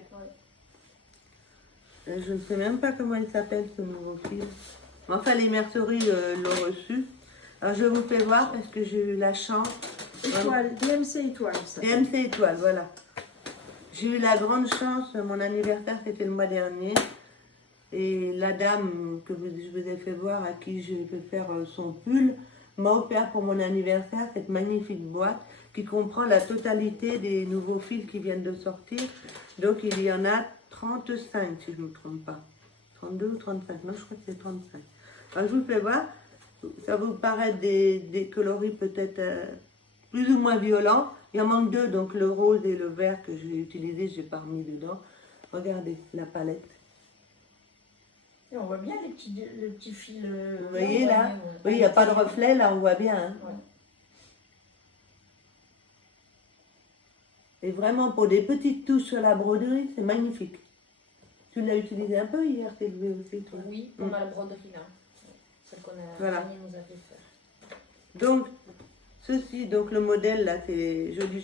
Je ne sais même pas comment il s'appelle ce nouveau fil. Enfin, les merceries l'ont reçu. Alors, je vous fais voir parce que j'ai eu la chance. Étoile, DMC étoile. Ça. DMC étoile, voilà. J'ai eu la grande chance, mon anniversaire c'était le mois dernier. Et la dame que je vous ai fait voir, à qui j'ai fait faire son pull, m'a offert pour mon anniversaire cette magnifique boîte qui comprend la totalité des nouveaux fils qui viennent de sortir. Donc il y en a 35 si je ne me trompe pas. 32 ou 35, non je crois que c'est 35. Alors je vous fais voir, ça vous paraît des coloris peut-être plus ou moins violents. Il en manque deux, donc le rose et le vert que j'ai utilisé, j'ai pas remis dedans. Regardez la palette. Et on voit bien les petits fils. Vous voyez là? Oui, il n'y a pas de reflet, là on voit bien. Hein. Ouais. Et vraiment, pour des petites touches sur la broderie, c'est magnifique. Tu l'as utilisé un peu hier, t'es levé aussi, toi. Oui, on a la broderie là. Celle qu'on a, Voilà. Annie nous a fait faire. Donc, ceci, donc le modèle là, c'est joli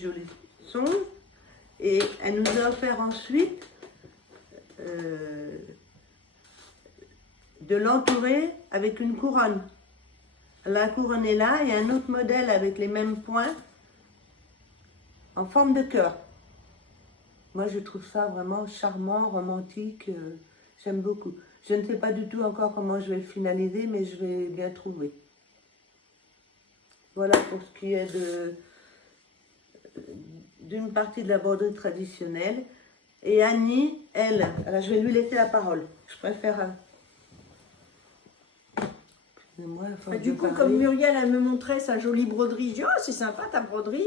son. Et elle nous a offert ensuite de l'entourer avec une couronne. La couronne est là et un autre modèle avec les mêmes points en forme de cœur. Moi, je trouve ça vraiment charmant, romantique. J'aime beaucoup. Je ne sais pas du tout encore comment je vais le finaliser, mais je vais bien trouver. Voilà pour ce qui est d'une partie de la broderie traditionnelle. Et Annie, elle, alors je vais lui laisser la parole. Je préfère... Excusez-moi, à force Du de coup, parler. comme Muriel, elle me montrait sa jolie broderie, je dis, oh, c'est sympa ta broderie.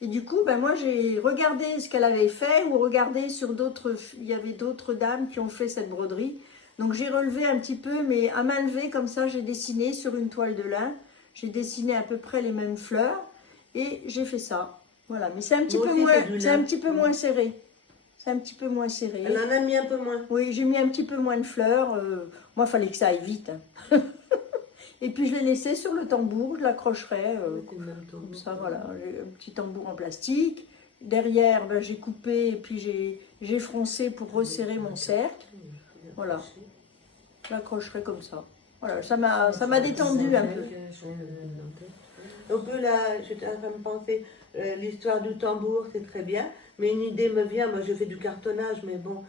Et du coup, ben, moi, j'ai regardé ce qu'elle avait fait ou regardé sur d'autres, il y avait d'autres dames qui ont fait cette broderie. Donc, j'ai relevé un petit peu, mais à main levée, comme ça, j'ai dessiné sur une toile de lin. J'ai dessiné à peu près les mêmes fleurs et j'ai fait ça. Voilà, mais c'est un petit Moi peu aussi, moins, c'est du c'est lin. un petit peu moins serré. C'est un petit peu moins serré. Elle en a mis un peu moins. Oui, j'ai mis un petit peu moins de fleurs. Moi, il fallait que ça aille vite. Hein. Et puis, je l'ai laissé sur le tambour. Je l'accrocherai comme ça. Voilà, j'ai un petit tambour en plastique. Derrière, ben, j'ai coupé et puis j'ai froncé pour resserrer mon cercle. Voilà. Je l'accrocherai comme ça. Voilà, ça m'a détendu un peu. Donc là, j'étais en train de penser, l'histoire du tambour, c'est très bien, mais une idée me vient, moi je fais du cartonnage, mais bon,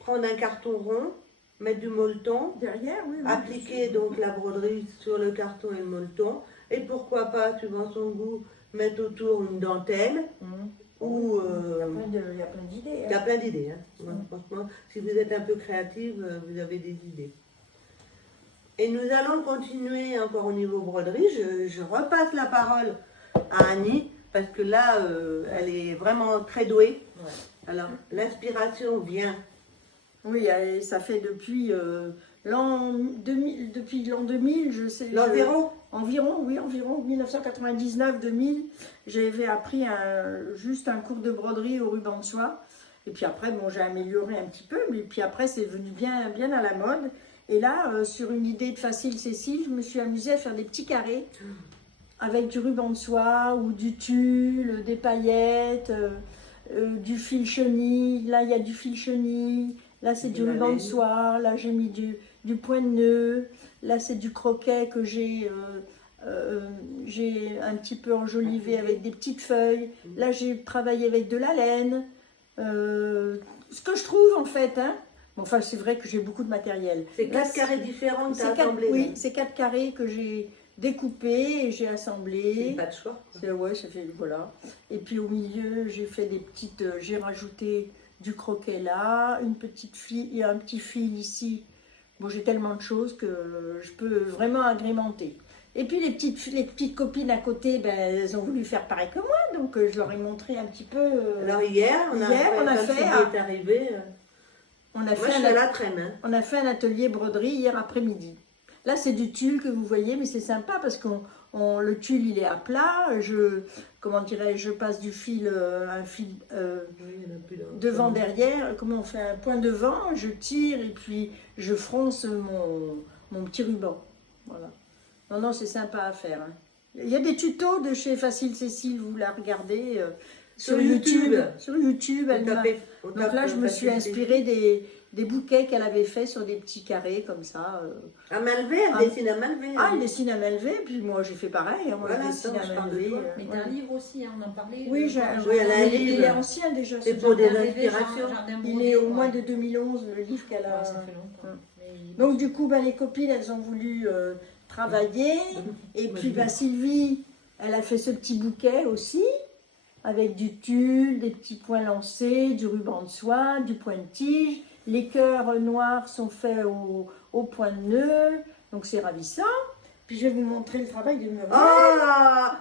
prendre un carton rond, mettre du molleton, Derrière, oui. oui. appliquer donc la broderie sur le carton et le molleton, et pourquoi pas, suivant son goût, mettre autour une dentelle, ou... Il y a plein d'idées. il y a plein d'idées, hein. Moi, franchement, si vous êtes un peu créative, vous avez des idées. Et nous allons continuer encore au niveau broderie. Je repasse la parole à Annie, parce que là, elle est vraiment très douée. Ouais. Alors, l'inspiration vient. Oui, ça fait depuis l'an 2000, je sais. L'environ Environ 1999-2000, j'avais appris juste un cours de broderie au ruban de soie. Et puis après, bon, j'ai amélioré un petit peu, mais puis après, c'est devenu bien, bien à la mode. Et là, sur une idée de Facile Cécile, je me suis amusée à faire des petits carrés avec du ruban de soie ou du tulle, des paillettes, du fil chenille. Là, il y a du fil chenille. Là, c'est du De la ruban de laine. soie. Là, j'ai mis du point de nœud. Là, c'est du croquet que j'ai un petit peu enjolivé avec des petites feuilles. Là, j'ai travaillé avec de la laine. Ce que je trouve, en fait, hein. Bon, enfin, c'est vrai que j'ai beaucoup de matériel. C'est Là, 4 carrés différents que tu as c'est quatre- assemblés. oui, là. c'est 4 carrés que j'ai découpés et j'ai C'est assemblés. pas de choix. Ouais, ça fait, voilà. Et puis au milieu, j'ai fait des petites, j'ai rajouté du croquet là, une petite fil, il y a un petit fil ici Bon, j'ai tellement de choses que je peux vraiment agrémenter. Et puis les petites copines à côté, ben, elles ont voulu faire pareil que moi, donc je leur ai montré un petit peu. Alors hier, on a Hier, fait, quand Sylvie est arrivé, on a moi fait je suis à la traîne. Hein. on a fait un atelier broderie hier après-midi. Là, c'est du tulle que vous voyez, mais c'est sympa parce que le tulle, il est à plat. Comment dirais-je, je passe du fil, un fil devant, derrière. Comment on fait un point devant, je tire et puis je fronce mon petit ruban. Voilà. Non, non, c'est sympa à faire. Hein. Il y a des tutos de chez Facile Cécile, vous la regardez sur YouTube. Sur YouTube, donc là, je me suis inspirée des bouquets qu'elle avait fait sur des petits carrés comme ça. À main levée, elle dessine à main levée. Ah, elle dessine à main levée, puis moi j'ai fait pareil. Hein, moi, Voilà, je dessine à main levée. Mais t'as un livre aussi, hein, on en parlait. Oui, elle a un livre. Il est ancien déjà. C'est ce pour des jardin. inspirations. Il est au moins de 2011, le livre qu'elle a. Ça fait longtemps. Mais- Donc du coup, ben, les copines, elles ont voulu travailler. Et puis ben, Sylvie, elle a fait ce petit bouquet aussi, avec du tulle, des petits points lancés, du ruban de soie, du point de tige. Les cœurs noirs sont faits au point de nœud, donc c'est ravissant. Puis je vais vous montrer le travail de Muriel. Oh,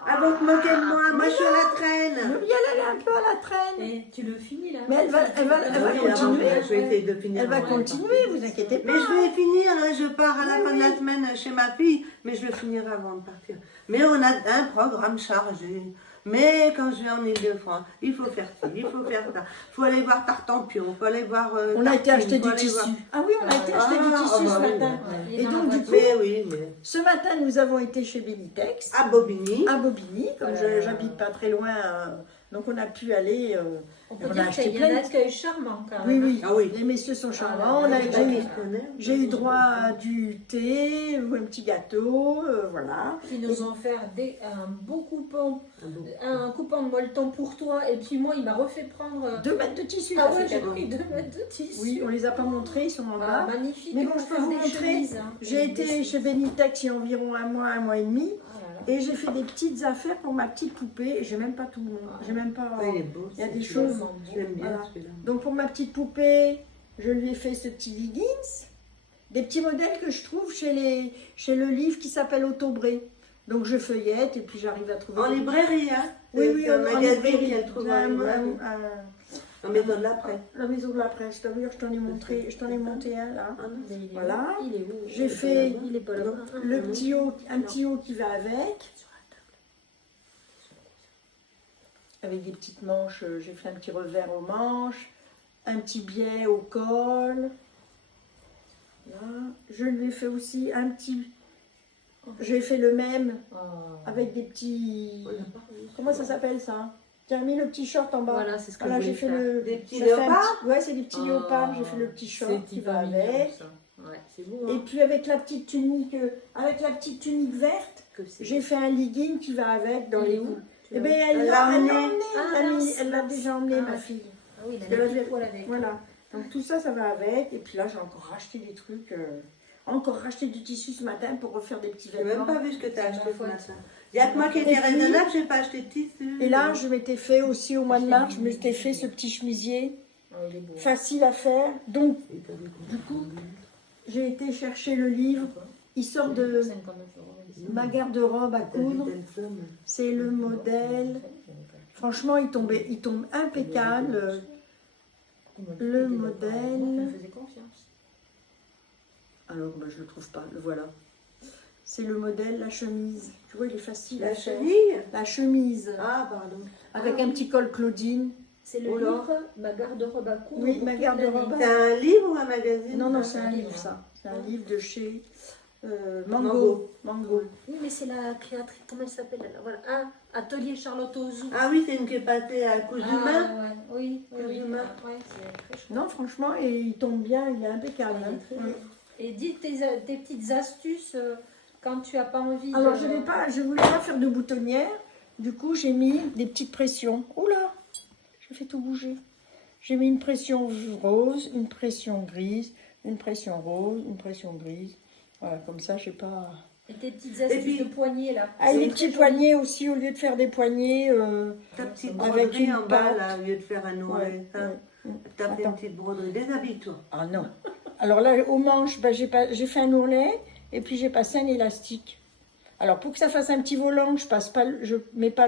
elle va te moquer de moi, moi je suis à la traîne. Muriel, elle est un peu à la traîne. Et tu le finis là. Mais elle va Oui, continuer. Je vais essayer de finir. Elle va avant. continuer, vous inquiétez pas. Mais je vais finir, là, je pars à la fin de la semaine chez ma fille, mais je le finirai avant de partir. Mais on a un programme chargé. Mais quand je vais en Ile-de-France, il faut faire ci, il faut faire ça. Il faut aller voir Tartampion, il faut aller voir. On a été acheter du voir- tissu. Ah oui, on a été acheter du tissu ce oui, matin. oui. Et donc, du coup, Mais oui, mais. ce matin, nous avons été chez Benitex, À Bobigny. à Bobigny, comme j'habite pas très loin. Donc, on a pu aller. On peut On a dire acheté qu'il y a plein un de- accueil charmant quand Oui, même. oui, Ah oui. les messieurs sont charmants. J'ai eu droit à du thé ou un petit gâteau, voilà. Qui nous ont fait un beau coupon, un coupon de molleton pour toi. Et puis moi, il m'a refait prendre. 2 mètres de tissu. Ah ça ouais, fait j'ai cadeau. pris 2 mètres de tissu. Oui, on les a pas montrés, ils sont en Ah, bas. magnifique. Mais bon, pour je peux faire vous des montrer. chemises, hein. J'ai été chez Benitex il y a environ un mois et demi. Oh là là. Et j'ai fait des petites affaires pour ma petite poupée. Et j'ai même pas tout le monde. J'ai même pas. Ouais, il est beau. Il y a des celui-là. choses. Je l'aime bien Voilà. celui-là. Donc pour ma petite poupée, je lui ai fait ce petit leggings. Des petits modèles que je trouve chez le livre qui s'appelle Autobré. Donc je feuillette et puis j'arrive à trouver. En librairie, hein. Oui, oui, C'est un en magazine librairie. qu'elle trouve J'ai en librairie. un- En maison de la presse. La maison de la presse, je t'en ai montré, je t'en ai monté un là. Ah non. Mais il est Voilà. où Il est où J'ai fait Il est pas là. le petit haut, un petit haut qui va avec des petites manches. J'ai fait un petit revers aux manches, un petit biais au col. Là. Je lui ai fait aussi un petit. J'ai fait le même Oh. avec des petits. On n'a pas vu. Comment ça s'appelle ça? Tu as mis le petit short en bas. Voilà, c'est ce que Voilà, je j'ai voulais fait faire. le. Des petits ça fait un léopards petit- Ouais, c'est des petits Oh, léopards. J'ai fait le petit short c'est qui va mignon, avec. ça. Ouais, c'est beau. Et Hein. puis avec la petite tunique, verte, Que c'est j'ai fait un legging qui va avec dans Il les est où coups. Tu Eh l'as- bien, Elle elle l'a l'a emmené. emmené. Ah, mince, Elle l'a mince. déjà emmené, Ah, ma ouais. fille. Ah oui, il a Elle des avait- poils avec. Voilà. Donc tout ça, ça va avec. Et puis là, j'ai encore racheté des trucs. Encore racheté du tissu ce matin pour refaire des petits J'ai même vêtements. pas vu ce que tu as C'est acheté ma ce faute. matin. Il y a que moi qui étais Et puis- raisonnable, j'ai pas acheté de tissu. Et là, je m'étais fait aussi au mois de mars, je m'étais fait ce petit chemisier Oh, il est beau. facile à faire. Donc, du coup, j'ai été chercher le livre. Il sort de 59 €. ma garde-robe à coudre. C'est le modèle. Franchement, il tombe impeccable. Le modèle. Elle me faisait confiance. Alors, ben, je ne le trouve pas. Le voilà. C'est le modèle, la chemise. Tu vois, il est facile à La faire. cheville. La chemise. Ah, pardon. Avec un petit col Claudine. C'est le Oh là. livre, ma garde-robe à coudre. Oui, pour ma toute garde-robe. l'année. C'est un livre ou un magazine? Non, non, c'est un livre, ça. C'est un livre de chez Mango. Mango. Oui, mais c'est la créatrice, comment elle s'appelle elle Voilà, Atelier Charlotte Ozou. Ah oui, c'est une qui est passée à cousu main. ouais. Oui, oui, oui. Cousu main. Ouais, c'est très chouette. Non, franchement, et il tombe bien, il est impeccable. Il est hein. très Oui. Et dis tes petites astuces quand tu n'as pas envie Alors, de... je voulais pas faire de boutonnière. Du coup, j'ai mis des petites pressions. Oula, je fais tout bouger. J'ai mis une pression rose, une pression grise, une pression rose, une pression grise. Voilà, comme ça, je sais pas. Et tes petites astuces puis- de poignée, là. Ah, et C'est les très petits joli. poignets aussi, au lieu de faire des poignets. Ta petite Avec broderie une en bas, patte. là, au lieu de faire un noir Ouais, et ça. ouais. T'as fait Attends. une petite broderie. Déshabille-toi. Ah non. Alors là, aux manches, j'ai fait un ourlet et puis j'ai passé un élastique. Alors pour que ça fasse un petit volant, je mets pas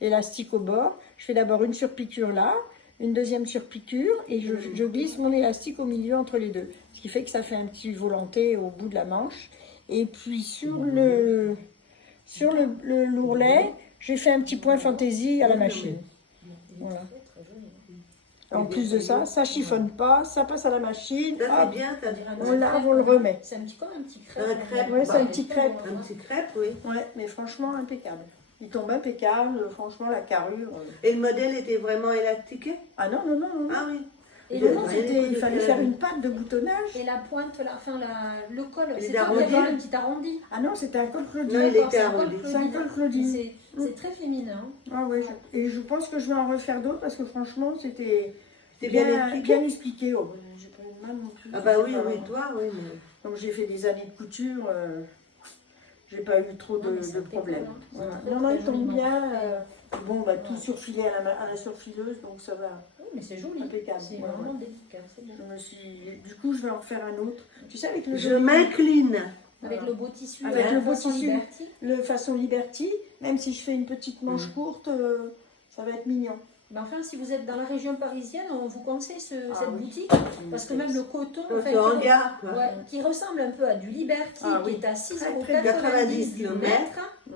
l'élastique au bord. Je fais d'abord une surpiqûre là, une deuxième surpiqûre et je glisse mon élastique au milieu entre les deux. Ce qui fait que ça fait un petit volanté au bout de la manche. Et puis sur l'ourlet, j'ai fait un petit point fantaisie à la machine. Voilà. En plus de ça, ça chiffonne pas, ça passe à la machine. Ça, c'est Hop, bien, ça. on lave, on le remet. C'est un petit comme un petit crêpe. Un crêpe. Ouais, c'est un petit crêpe. Un petit crêpe, oui. Ouais, mais franchement impeccable. Il tombe impeccable, franchement la carrure. Et le modèle était vraiment élastiqué? Ah non, non, non, non. Ah oui. Et Non, le non, il fallait faire une pâte de boutonnage. Et la pointe, le col, Il c'est est toi qui avais arrondi. un petit arrondi. Ah non, c'était un col Claudine. Non, il D'accord, était c'est un col arrondi. C'est un col Claudine. C'est très féminin. Ah oui, et je pense que je vais en refaire d'autres parce que franchement, c'était C'était bien expliqué. bien expliqué. Oh, j'ai pas eu de mal non plus. Ah bah oui, oui, toi, oui. Mais... Comme j'ai fait des années de couture, j'ai pas eu trop Non, mais c'est de problèmes. décollant. Voilà. C'est Non, non, il très tombe joliment bien. fait. Bon, bah, tout surfilé à la surfileuse, donc ça va. Oui, mais c'est joli. Impeccable. C'est Ouais, vraiment ouais. délicat. C'est beau. Du coup, je vais en refaire un autre. Tu sais, avec le Je joli- m'incline. Avec le beau tissu. Avec la le beau façon tissu. Liberty. le façon Liberty, même si je fais une petite manche courte, ça va être mignon. Ben enfin, si vous êtes dans la région parisienne, on vous conseille cette oui. boutique. Parce que même le coton, Le enfin, hangar, quoi. ouais, qui ressemble un peu à du Liberty, Ah qui oui. est à Très, 6,90 € du le mètre. Mm.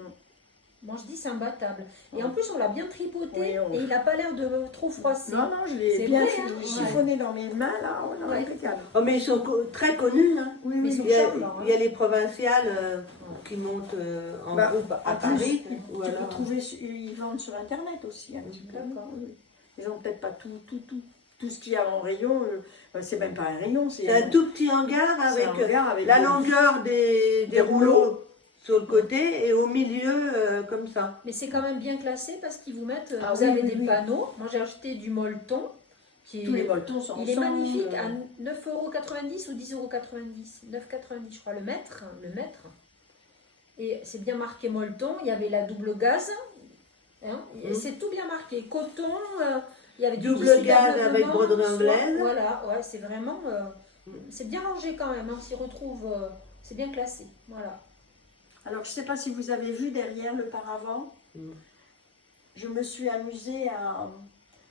Moi, je dis c'est imbattable. Et en plus, on l'a bien tripoté Oui, et il n'a pas l'air de trop froisser. Non, non, je l'ai C'est bien vrai, hein. chiffonné dans mes mains, là, on est Ouais. impeccable. Oh, mais ils sont très connus. Hein. Oui, Mais oui, ils sont Il y, a, charmants, il y a les provinciales qui montent en Bah, groupe à en plus, Paris. tu Ou peux alors... trouver, ils vendent sur Internet aussi, un petit peu. D'accord. Oui, oui. Ils n'ont peut-être pas tout ce qu'il y a en rayon. C'est même pas un rayon, c'est C'est un tout petit hangar c'est avec, un hangar avec la des- longueur des des rouleaux sur le côté et au milieu comme ça. Mais c'est quand même bien classé parce qu'ils vous mettent, Ah vous oui, avez oui, des oui. panneaux. Moi, j'ai acheté du molleton. Qui Tous les molletons sont Il est ensemble, magnifique à 9,90 € ou 10,90 €. 9,90 € je crois le mètre. Et c'est bien marqué molleton. Il y avait la double gaze. Hein, et c'est tout bien marqué. Coton, il y avait du Double tissu gaze d'ameublement, avec broderie soie. anglaise. Voilà, ouais, c'est vraiment... c'est bien rangé quand même. On s'y retrouve... c'est bien classé. Voilà. Alors, je ne sais pas si vous avez vu derrière le paravent. Je me suis amusée à...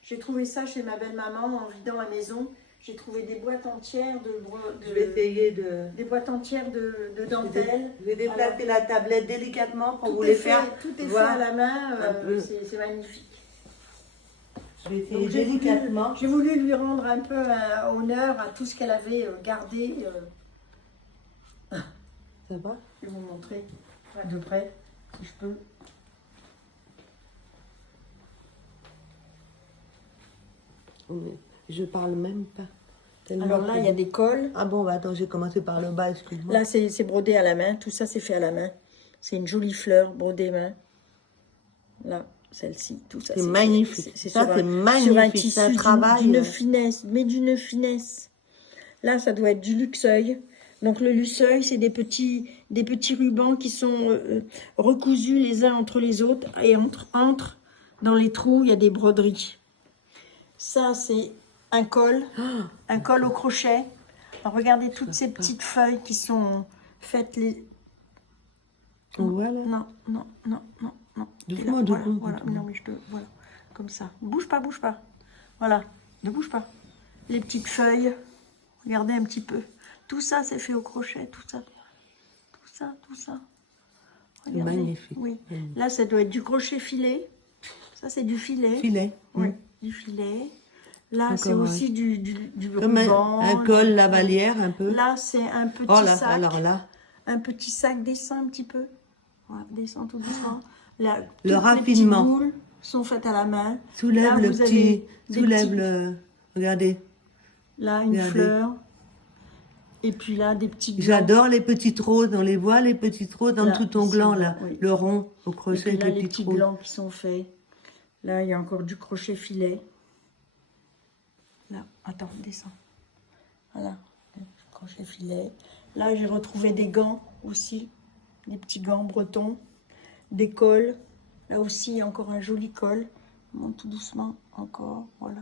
J'ai trouvé ça chez ma belle-maman en vidant la maison. J'ai trouvé des boîtes entières Je vais essayer de... des boîtes entières de dentelle. Je vais déplacer la tablette délicatement pour vous Tout les est fait, faire. tout est fait voir à la main. un peu. C'est magnifique. Je vais essayer Donc, délicatement. j'ai voulu lui rendre un peu honneur à tout ce qu'elle avait gardé. Ça va? Je vais vous montrer de près, si je peux. Je parle même pas. Tellement Alors là, il y a des cols. Ah bon, bah attends, j'ai commencé par le bas, excuse-moi. Là, c'est brodé à la main. Tout ça, c'est fait à la main. C'est une jolie fleur brodée main. Là, celle-ci, tout ça. C'est magnifique. C'est Ça, sur c'est un magnifique. tissu C'est un travail. d'une finesse, mais d'une finesse. Là, ça doit être du luxeuil. Donc le luxeuil, c'est des petits rubans qui sont recousus les uns entre les autres. Et entre dans les trous, il y a des broderies. Ça, c'est un col au crochet. Alors, regardez toutes ces petites feuilles qui sont faites. Voilà. Non. Doucement, Là, doucement, Voilà, doucement. non, mais voilà, comme ça. Bouge pas. Voilà, ne bouge pas. Les petites feuilles, regardez un petit peu. Tout ça, c'est fait au crochet, tout ça. Regardez. Magnifique. Oui. Là, ça doit être du crochet filet. Ça, c'est du filet. Filet. Oui, du filet. Là, Encore c'est un. aussi du Comme ruban. un col lavalière, un peu. Là, c'est un petit Oh là, sac. alors là. Un petit sac descend un petit peu. Voilà, descend tout doucement. Là, Le toutes les raffinement. petites boules sont faites à la main. Soulève Là, le vous avez petit. des Soulève petits- le. Regardez. Là, une Regardez. fleur. Et puis là, des petits blancs. J'adore les petites roses. On les voit, les petites roses dans Là, tout ton ici, gland, là. oui. Le rond au Et crochet puis là, avec les les petits petites roses. blancs qui sont faits. Là, il y a encore du crochet filet. Là, attends, descends. Voilà, crochet filet. Là, j'ai retrouvé des gants aussi. Des petits gants bretons. Des cols. Là aussi, il y a encore un joli col. On monte tout doucement, encore, voilà.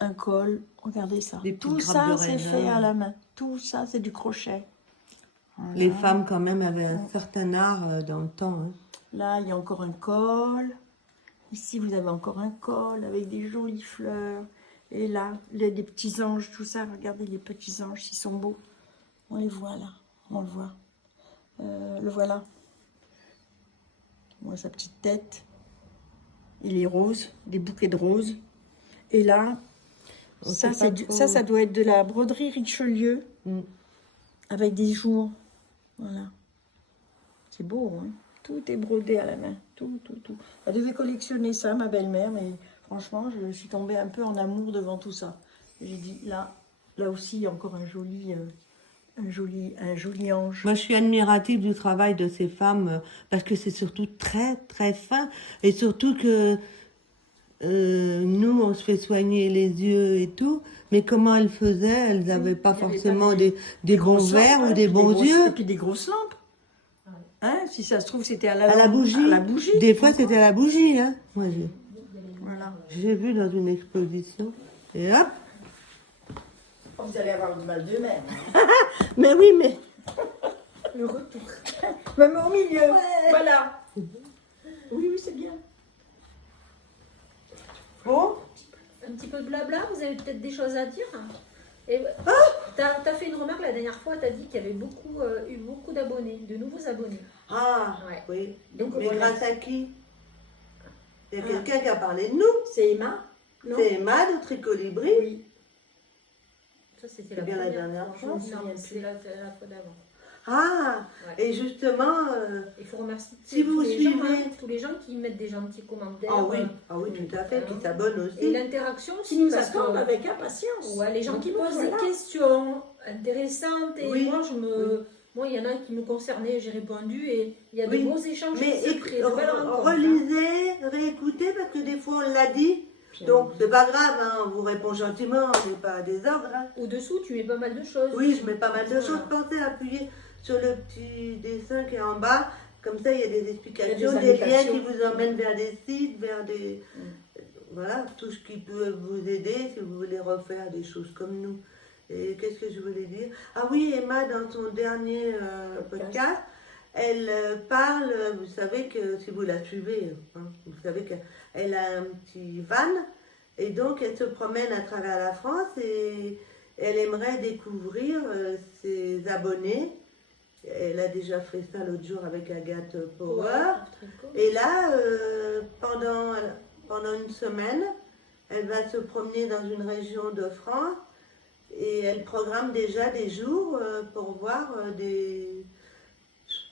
un col. Regardez ça. Des petites Tout grappes ça, de c'est raisin. fait à la main. Tout ça, c'est du crochet. Voilà. Les femmes, quand même, avaient un certain art dans le temps. Hein. Là, il y a encore un col. Ici, vous avez encore un col avec des jolies fleurs. Et là, des petits anges, tout ça. Regardez les petits anges, ils sont beaux. On les voit là. On le voit. Le voilà. Moi, sa petite tête. Il est rose, des bouquets de roses. Et là, On ça, sait pas trop. ça doit être de la broderie Richelieu Mm. avec des jours. Voilà. C'est beau, hein. Tout est brodé à la main. Tout. Elle devait collectionner ça, ma belle-mère, mais franchement, je suis tombée un peu en amour devant tout ça. J'ai dit, là aussi, il y a encore un joli ange. Moi, je suis admirative du travail de ces femmes parce que c'est surtout très, très fin. Et surtout que nous, on se fait soigner les yeux et tout. Mais comment elles faisaient? Elles n'avaient pas il y avait forcément pas des bons grosses verres lampes, ou hein, des puis bons grosses- yeux. Et puis des grosses lampes. Hein, si ça se trouve, c'était à À la lampe- bougie. à la bougie. Des fois, c'était à la bougie. Hein. Moi, Voilà. j'ai vu dans une exposition. Et hop. Oh, vous allez avoir du mal de mer. Mais oui, mais. Le retour. Même au milieu. Voilà. Oui, c'est bien. Bon. Un petit peu de blabla, vous avez peut-être des choses à dire. Et t'as fait une remarque la dernière fois, t'as dit qu'il y avait eu beaucoup d'abonnés, de nouveaux abonnés. Ah, Ouais. oui. Donc Mais voilà. grâce à qui? Il y a quelqu'un qui a parlé de nous. C'est Emma. Non. C'est Emma de Tricolibri. Oui. Ça c'était C'est la bien la première dernière fois. fois. Non, c'est la fois d'avant. Ah, Ouais. et justement, Il faut remercier Si tous vous les suivez- gens, hein, tous les gens qui mettent des gentils commentaires. ah oui, tout à fait, qui s'abonnent Et aussi. l'interaction Qui aussi. nous parce attendent que- avec impatience. Ouais, les gens Donc, qui posent voilà. des questions intéressantes. Et Oui. moi, il y en a qui me concernaient, j'ai répondu. Et il y a de Oui. beaux échanges Mais qui se créent, de belles rencontres, hein. relisez, réécoutez, parce que des fois on l'a dit. Donc c'est pas grave, hein, on vous répond gentiment, on n'est pas à désordre. Hein. Au-dessous, tu mets pas mal de choses. Oui, je mets pas mal de Voilà. choses. Pensez à appuyer sur le petit dessin qui est en bas. Comme ça, il y a des explications, Il y a des des liens indications. qui vous emmènent vers des sites, vers des... Voilà, tout ce qui peut vous aider si vous voulez refaire des choses comme nous. Et qu'est-ce que je voulais dire? Ah oui, Emma, dans son dernier podcast, elle parle, vous savez que si vous la suivez, hein, vous savez qu'elle a un petit van et donc elle se promène à travers la France et elle aimerait découvrir ses abonnés. Elle a déjà fait ça l'autre jour avec Agathe Power. Très cool. Et là, pendant une semaine, elle va se promener dans une région de France et elle programme déjà des jours pour voir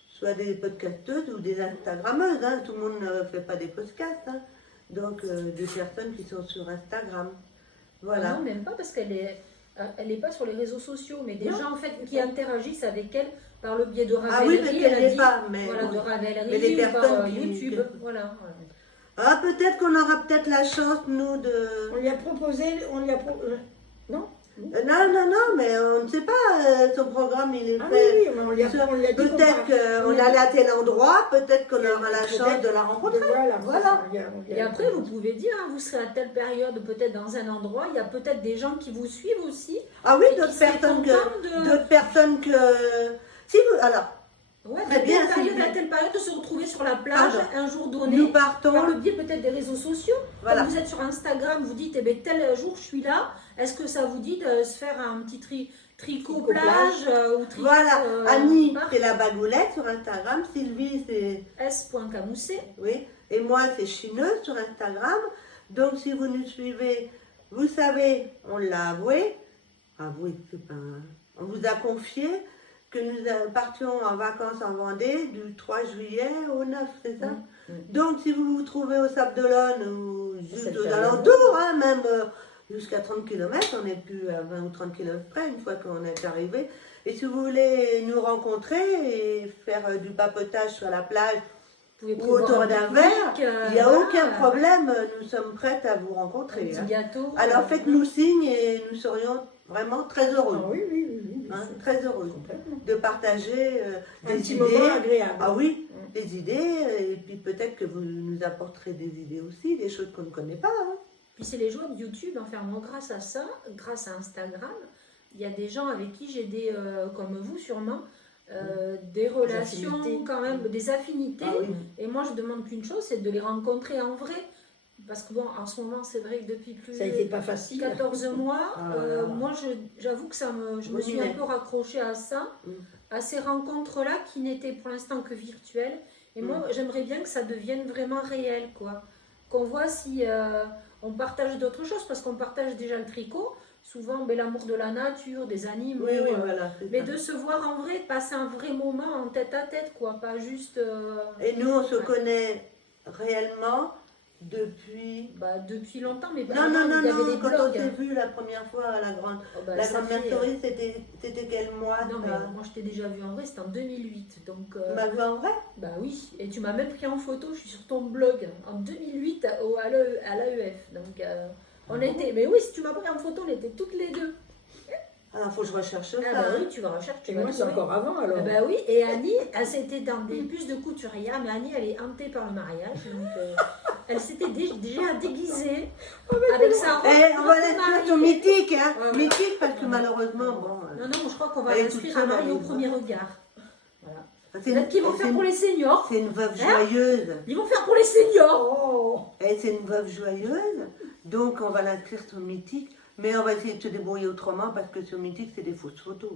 soit des podcasteuses ou des Instagrammeuses. Hein. Tout le monde ne fait pas des podcasts. Hein. Donc, des personnes qui sont sur Instagram. Voilà. Non, même pas parce qu'elle est pas sur les réseaux sociaux, mais des Non. gens en fait qui interagissent avec elle par le biais de Ah Ravelry. oui, parce elle qu'elle a n'est dit, pas. Mais, voilà, de Ravelry Mais les ou par personnes qui- YouTube. qui- Voilà. Ah, peut-être qu'on aura peut-être la chance, nous, de... On lui a proposé, non? Non, mais on ne sait pas, son programme, il est Ah oui, fait... oui, mais on lui a dit qu'on Peut-être qu'on on a- allait à tel endroit, peut-être qu'on aura la chance de la rencontrer. Voilà. Voilà. Et après, vous pouvez dire, hein, vous serez à telle période, peut-être dans un endroit, il y a peut-être des gens qui vous suivent aussi. Ah oui, Et qui d'autres seraient personnes contents de- que... D'autres personnes que... Si vous... Alors, Ouais, Très de bien, telle période Sylvie. à telle période, de se retrouver sur la plage Pardon. un jour donné. nous partons... Par le biais peut-être des réseaux sociaux. Voilà. Comme vous êtes sur Instagram, vous dites, eh bien, tel jour je suis là. Est-ce que ça vous dit de se faire un petit tricot Tricot plage ou tricot Voilà, Annie, hein, c'est la bagoulette sur Instagram, Sylvie, c'est... S.Camousset. Oui, et moi, c'est Chineuse sur Instagram. Donc, si vous nous suivez, vous savez, on l'a avoué. Avoué, c'est pas... On vous a confié que nous partions en vacances en Vendée du 3 juillet au 9, c'est ça? Donc, si vous vous trouvez au Sable d'Olonne ou juste Cette aux période. alentours, hein, même jusqu'à 30 km, on n'est plus à 20 ou 30 km près une fois qu'on est arrivé. Et si vous voulez nous rencontrer et faire du papotage sur la plage Vous pouvez ou autour prévoir d'un un verre, pique-nique, il n'y a voilà, aucun problème, nous sommes prêtes à vous Un rencontrer. petit Hein. gâteau. Alors faites-nous signe et nous serions vraiment très heureux, Ah oui, bien hein, sûr. très heureux Complètement. de partager Un des petit idées. moment agréable. Ah oui, des idées, et puis peut-être que vous nous apporterez des idées aussi, des choses qu'on ne connaît pas. Hein. Puis c'est les joies de YouTube. Enfin, moi, grâce à ça, grâce à Instagram, il y a des gens avec qui j'ai des, comme vous sûrement, des relations affinités. quand même, des affinités. Ah oui. Et moi, je demande qu'une chose, c'est de les rencontrer en vrai. Parce que bon, en ce moment, c'est vrai que depuis plus Ça a été pas facile. 14 mois, Ah là là. moi, j'avoue que je me Oui, suis mais- un peu raccrochée à ça, Mm. à ces rencontres-là qui n'étaient pour l'instant que virtuelles. Et moi, j'aimerais bien que ça devienne vraiment réel, quoi. Qu'on voit si on partage d'autres choses, parce qu'on partage déjà le tricot, souvent ben, l'amour de la nature, des animaux. Oui, voilà. c'est Mais ça. de se voir en vrai, de passer un vrai moment en tête à tête, quoi. Pas juste Et nous, on se connaît réellement depuis... depuis longtemps, mais Non, avant, non, non, il y avait non, des quand on blogs. s'est vu la première fois à la grande... Oh, bah, la ça grande fait, mercerie, c'était quel mois Non, mais ça moi je t'ai déjà vu en vrai, c'était en 2008. Donc, Tu m'as vu en vrai? bah oui, et tu m'as même pris en photo, je suis sur ton blog en 2008 à l'AEF. Donc, on était. Mais oui, si tu m'as pris en photo, on était toutes les deux. Ah, faut que je recherche ça. Ah, bah oui, tu vas rechercher. Tu Et vas moi, c'est trouver. encore avant alors. Ah bah oui, et Annie, elle s'était dans des puces de couturière, mais Annie, elle est hantée par le mariage. Donc, elle s'était déjà déguisée avec sa robe. Eh, on va de l'inscrire sur mariée. mythique, hein. Ouais, ouais. Mythique parce que malheureusement, bon... Non, non, je crois qu'on va Elle est l'inscrire toute à seule Marie à au vivre. premier regard. Voilà. c'est Peut-être qu'ils vont c'est faire une- pour les seniors. C'est une veuve Hein joyeuse. Ils vont faire pour les seniors. Oh, Et c'est une veuve joyeuse. Donc on va l'inscrire sur mythique. Mais on va essayer de se débrouiller autrement parce que sur mythique, c'est des fausses photos.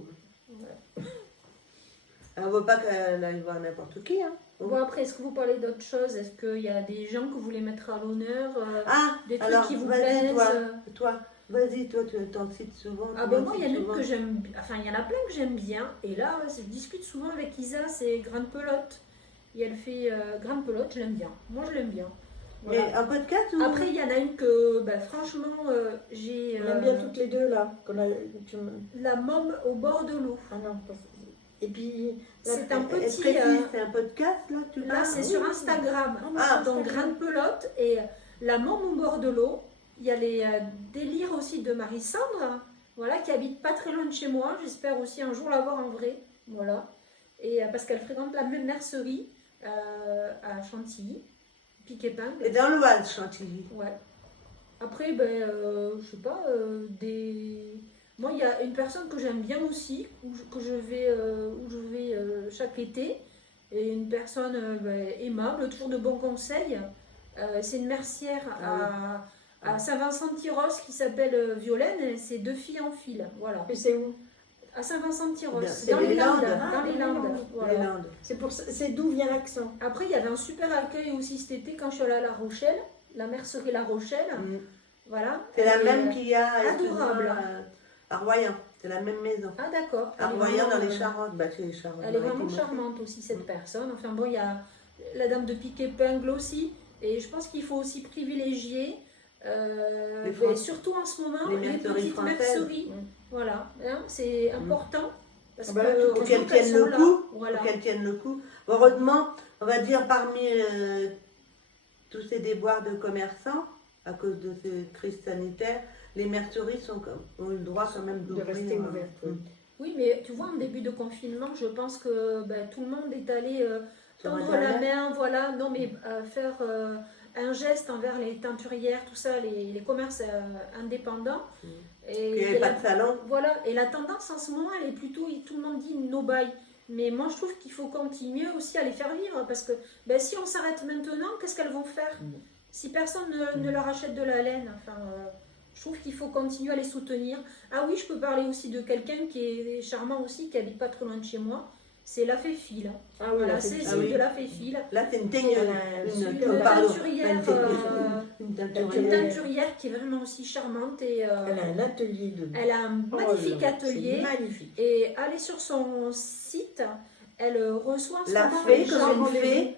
On ne veut pas qu'elle aille voir n'importe qui. Hein. Bon, après, est-ce que vous parlez d'autre chose? Est-ce qu'il y a des gens que vous voulez mettre à l'honneur Ah, des trucs alors qui vous vas-y, plaisent toi, vas-y, toi, tu t'en cites souvent. Ah tu ben m'en moi, il y cites en a une souvent. que j'aime, enfin il y en a plein que j'aime bien. Et là, je discute souvent avec Isa, c'est Grande Pelote. Et elle fait Grande Pelote, je l'aime bien. Moi, je l'aime bien. Voilà. Mais un podcast ou... Après, il y en a une que, ben, franchement, j'ai on aime bien toutes les deux là. la môme au bord de l'eau. Ah non, et puis là, C'est un Elle petit... précise, c'est un podcast là, tu Là, parles c'est sur Instagram. Ah, Donc, Grande Pelote et la môme au bord de l'eau. Il y a les délires aussi de Marie-Sandre, voilà, qui habite pas très loin de chez moi. J'espère aussi un jour la voir en vrai. Voilà. Et parce qu'elle fréquente la même mercerie à Chantilly, Pic-Épingle. Et dans l'Oise, Chantilly. Ouais. Après, ben, je sais pas, moi, il y a une personne que j'aime bien aussi, où je vais chaque été, et une personne ben, aimable, toujours de bons conseils. C'est une mercière à Saint-Vincent-de-Tyrosse qui s'appelle Violaine, et c'est 2 filles en file. Voilà. Et c'est où? À Saint-Vincent-de-Tyrosse, C'est dans les les Landes. Landes. Dans les Ah, Landes. Voilà. Les Landes. C'est d'où vient l'accent. Après, il y avait un super accueil aussi cet été quand je suis allée à La Rochelle, la mercerie La Rochelle. Mm. Voilà. C'est la Et, même qu'il y a adorable. à Royan. C'est la même maison. Ah d'accord. À Elle est Royan, dans vraiment, les Charentes. Bah, c'est les Charentes. Elle est vraiment maritimes. charmante aussi, cette personne. Enfin bon, il y a la dame de Pic-Épingle aussi. Et je pense qu'il faut aussi privilégier, Les ben, Fran- surtout en ce moment, les les merceries petites françaises. merceries. Voilà, hein, c'est important. Parce Ah bah, que Pour heureusement qu'elles qu'elles tiennent sont le là. coup. Voilà. Pour qu'elles tiennent le coup. Heureusement, on va dire parmi tous ces déboires de commerçants, à cause de cette crise sanitaire, les merceries ont le droit quand même De d'ouvrir. rester ouvertes, oui. Oui, mais tu vois, en début de confinement, je pense que ben, tout le monde est allé tendre Internet. la main, voilà, non mais faire un geste envers les teinturières, tout ça, les commerces indépendants. Et Il n'y avait pas de salon. voilà, et la tendance en ce moment, elle est plutôt, tout le monde dit no buy. Mais moi, je trouve qu'il faut continuer aussi à les faire vivre, parce que ben, si on s'arrête maintenant, qu'est-ce qu'elles vont faire si personne ne leur achète de la laine? Enfin, je trouve qu'il faut continuer à les soutenir. Ah oui, je peux parler aussi de quelqu'un qui est charmant aussi, qui habite pas trop loin de chez moi. C'est la Féfile. Ah oui, Voilà, la c'est Ah oui. de la Féfile. Là, c'est une Une teinturière, Une une teinturière. teinturière qui est vraiment aussi charmante. Et, Elle a un atelier de. elle a un Oh là magnifique là, atelier. c'est magnifique. Et allez sur son site, elle reçoit en ce La moment fée, les comme gens une fée,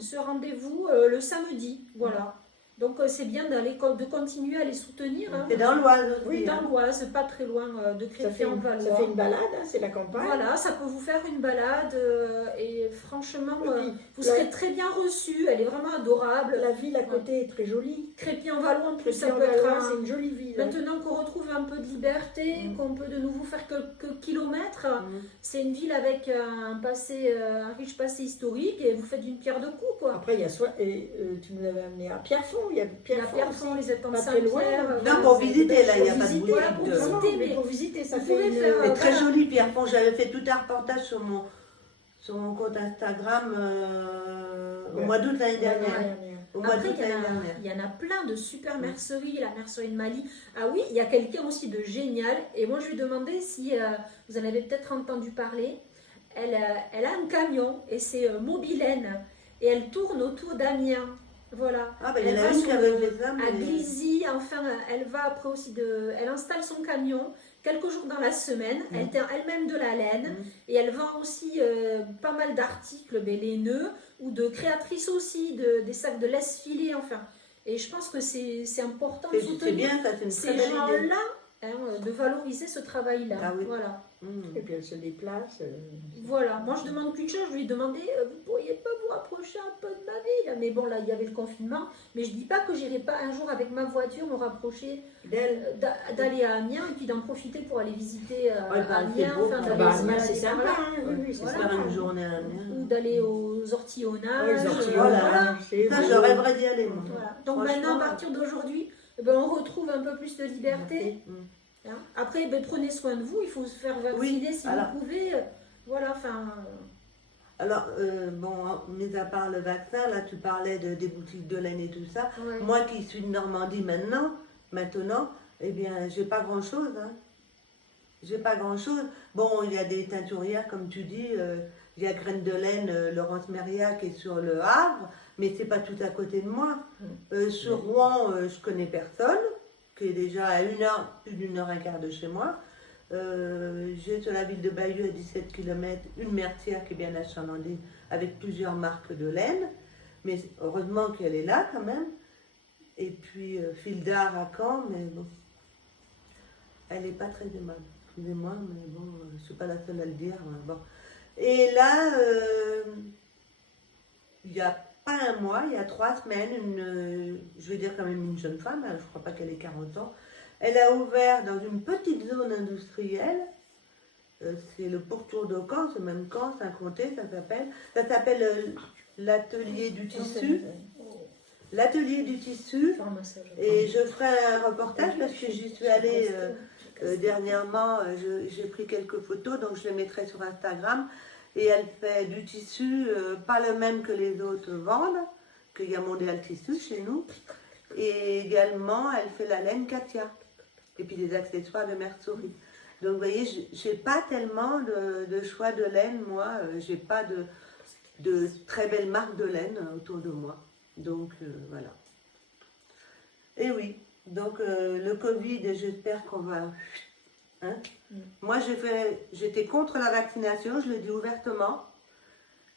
ce rendez-vous le samedi. Voilà. Donc c'est bien de continuer à les soutenir. Hein. C'est dans l'Oise aussi. Oui, hein. dans l'Oise, pas très loin de Ça fait, ça Crépy-en-Valois. fait une balade, hein, c'est la campagne. Voilà, ça peut vous faire une balade et franchement, Et puis, vous la- serez très bien reçus. Elle est vraiment adorable. La ville à côté est très jolie. Crépy-en-Valois, en plus, ça peut Crépy-en-Valois, être c'est une jolie ville. hein. Maintenant qu'on retrouve un peu de liberté, qu'on peut de nouveau faire quelques kilomètres, c'est une ville avec un riche passé historique et vous faites d'une pierre deux coups, quoi. Après, il y a tu nous avais amené à Pierrefonds il y a Il y a Pierrefonds Pierrefonds, aussi. les étangs de Pas très loin. Saint-Pierre. Non, pour visiter, là, il n'y a pas de visiter, boutique. voilà, pour de- visiter. Non, mais mais pour visiter, ça vous fait pouvez une... faire, C'est très voilà. joli, Pierrefonds. J'avais fait tout un reportage sur mon compte Instagram au mois d'août l'année dernière. Au mois Après, d'août l'année dernière. il y en a plein de super merceries, la mercerie de Mali. Ah oui, il y a quelqu'un aussi de génial. Et moi, je lui ai demandé si vous en avez peut-être entendu parler. Elle a un camion et c'est Mobilène. Et elle tourne autour d'Amiens. Voilà. Ah, ben il y en Elle a va une sur- qui avait fait ça, À mais... Glizy, enfin, elle va après aussi elle installe son camion quelques jours dans la semaine. Elle tient elle-même de la laine et elle vend aussi pas mal d'articles, laineux ou de créatrices aussi, des sacs de laisse filée, enfin. Et je pense que c'est important de C'est soutenir bien, ça, c'est une ces très belle idée. gens-là, hein, de valoriser ce travail-là. Ah oui. Voilà. Et puis elle se déplace. Voilà, moi je demande qu'une chose, je lui ai demandé, vous pourriez pas vous rapprocher un peu de ma ville? Mais bon, là il y avait le confinement, mais je dis pas que j'irai pas un jour avec ma voiture me rapprocher d'aller à Amiens et puis d'en profiter pour aller visiter Ouais, bah, c'est Amiens, beau, enfin quand d'aller même. se Amiens, balader c'est par sympa, là, hein, oui, oui, c'est Voilà. Faire une journée à Amiens. ou d'aller aux ortillonnages. Ouais, les Oh là là. c'est Ça, beau. je rêverais d'y aller, moi. Voilà. Donc Franchement, maintenant, à partir d'aujourd'hui, on retrouve un peu plus de liberté. Hein. Après, prenez soin de vous, il faut se faire vacciner si alors- vous pouvez. Voilà, enfin. Alors, bon, mis à part le vaccin, là, tu parlais des boutiques de laine et tout ça. Ouais. Moi qui suis de Normandie maintenant, eh bien, j'ai pas grand-chose. Hein. J'ai pas grand-chose. Bon, il y a des teinturières, comme tu dis. Il y a Graines de laine, Laurence Mériac qui est sur le Havre, mais c'est pas tout à côté de moi. Sur Rouen, je connais personne, qui est déjà à plus d'une heure et quart de chez moi. J'ai sur la ville de Bayeux à 17 km une mercière qui est bien achalandée avec plusieurs marques de laine, mais heureusement qu'elle est là quand même. Et puis Fil d'Art à Caen, mais bon, elle n'est pas très aimable. Excusez-moi, mais bon, je ne suis pas la seule à le dire. Bon. Et là, il n'y a pas un mois, il y a 3 semaines, je vais dire quand même une jeune femme, je ne crois pas qu'elle ait 40 ans, elle a ouvert dans une petite zone industrielle, c'est le pourtour de Caen, c'est même Caen, Saint-Comté, ça s'appelle l'atelier du tissu. L'atelier du tissu, et je ferai un reportage parce que j'y suis allée dernièrement, j'ai pris quelques photos, donc je les mettrai sur Instagram. Et elle fait du tissu, pas le même que les autres vendent, qu'il y a Mondial Tissu chez nous. Et également, elle fait la laine Katia. Et puis des accessoires de mercerie. Donc vous voyez, j'ai pas tellement de choix de laine, moi. J'ai pas de très belles marques de laine autour de moi. Donc voilà. Et oui, donc le Covid, j'espère qu'on va... Hein? Moi, j'étais contre la vaccination, je le dis ouvertement.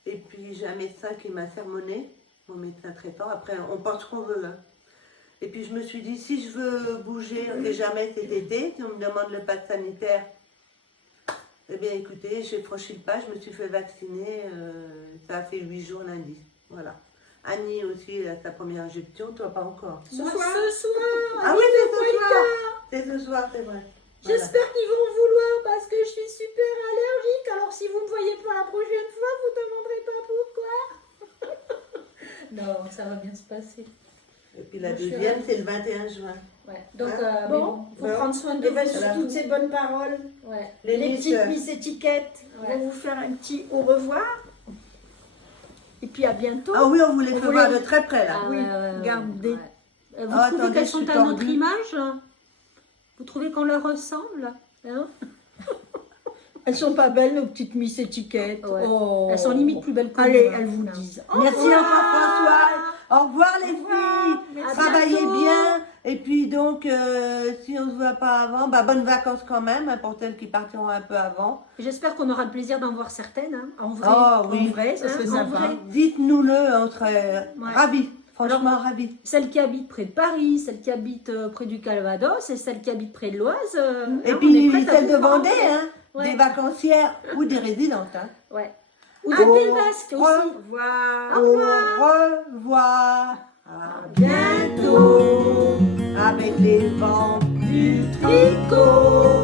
Et puis, j'ai un médecin qui m'a sermonné, mon médecin traitant. Après, on pense qu'on veut. Hein. Et puis, je me suis dit, si je veux bouger, on ne sait jamais cet été, si on me demande le pass sanitaire, eh bien, écoutez, j'ai franchi le pas, je me suis fait vacciner. Ça a fait 8 jours lundi. Voilà. Annie aussi, elle a sa première injection, toi pas encore. Ce soir. Ah oui, c'est ce soir. C'est ce soir, c'est vrai. Voilà. J'espère qu'ils vont vouloir parce que je suis super allergique. Alors si vous me voyez pour la prochaine fois, vous ne demanderez pas pourquoi. Non, ça va bien se passer. Et puis la deuxième, c'est le 21 juin. Ouais. Donc Hein? Bon, faut prendre soin de Et bien, vous. sur Voilà. toutes ces bonnes paroles, Ouais. les Miss, petites Miss Étiquettes Ouais. vont vous faire un petit au revoir. Et puis à bientôt. Ah oui, on vous les fait On voir voulait- de très près là. Ah, oui, ouais. gardez. Vous Ah, trouvez attendez, qu'elles je sont suis à notre tendue. image? Vous trouvez qu'on leur ressemble, hein? Elles sont pas belles, nos petites Miss Étiquettes. Ouais. Oh. Elles sont limite plus belles que Allez, nous, hein. elles vous Non. disent. Merci encore François. Au revoir les revoir. filles. À Travaillez bientôt. bien. Et puis donc, si on ne se voit pas avant, bonnes vacances quand même, hein, pour celles qui partiront un peu avant. J'espère qu'on aura le plaisir d'en voir certaines, hein, en vrai. Oh oui, En vrai, ça serait en sympa. vrai. Dites-nous-le, on serait Ouais. ravis. Franchement, ravis. Celles qui habitent près de Paris, celles qui habitent près du Calvados et celles qui habitent près de l'Oise. Et hein, on est puis prêtes à celles vous de prendre. Vendée, hein, Ouais. des vacancières ou des résidentes. Hein. Ouais. Ou des Au Pays Basques aussi. Au revoir. Au revoir. À bientôt avec les vents du tricot.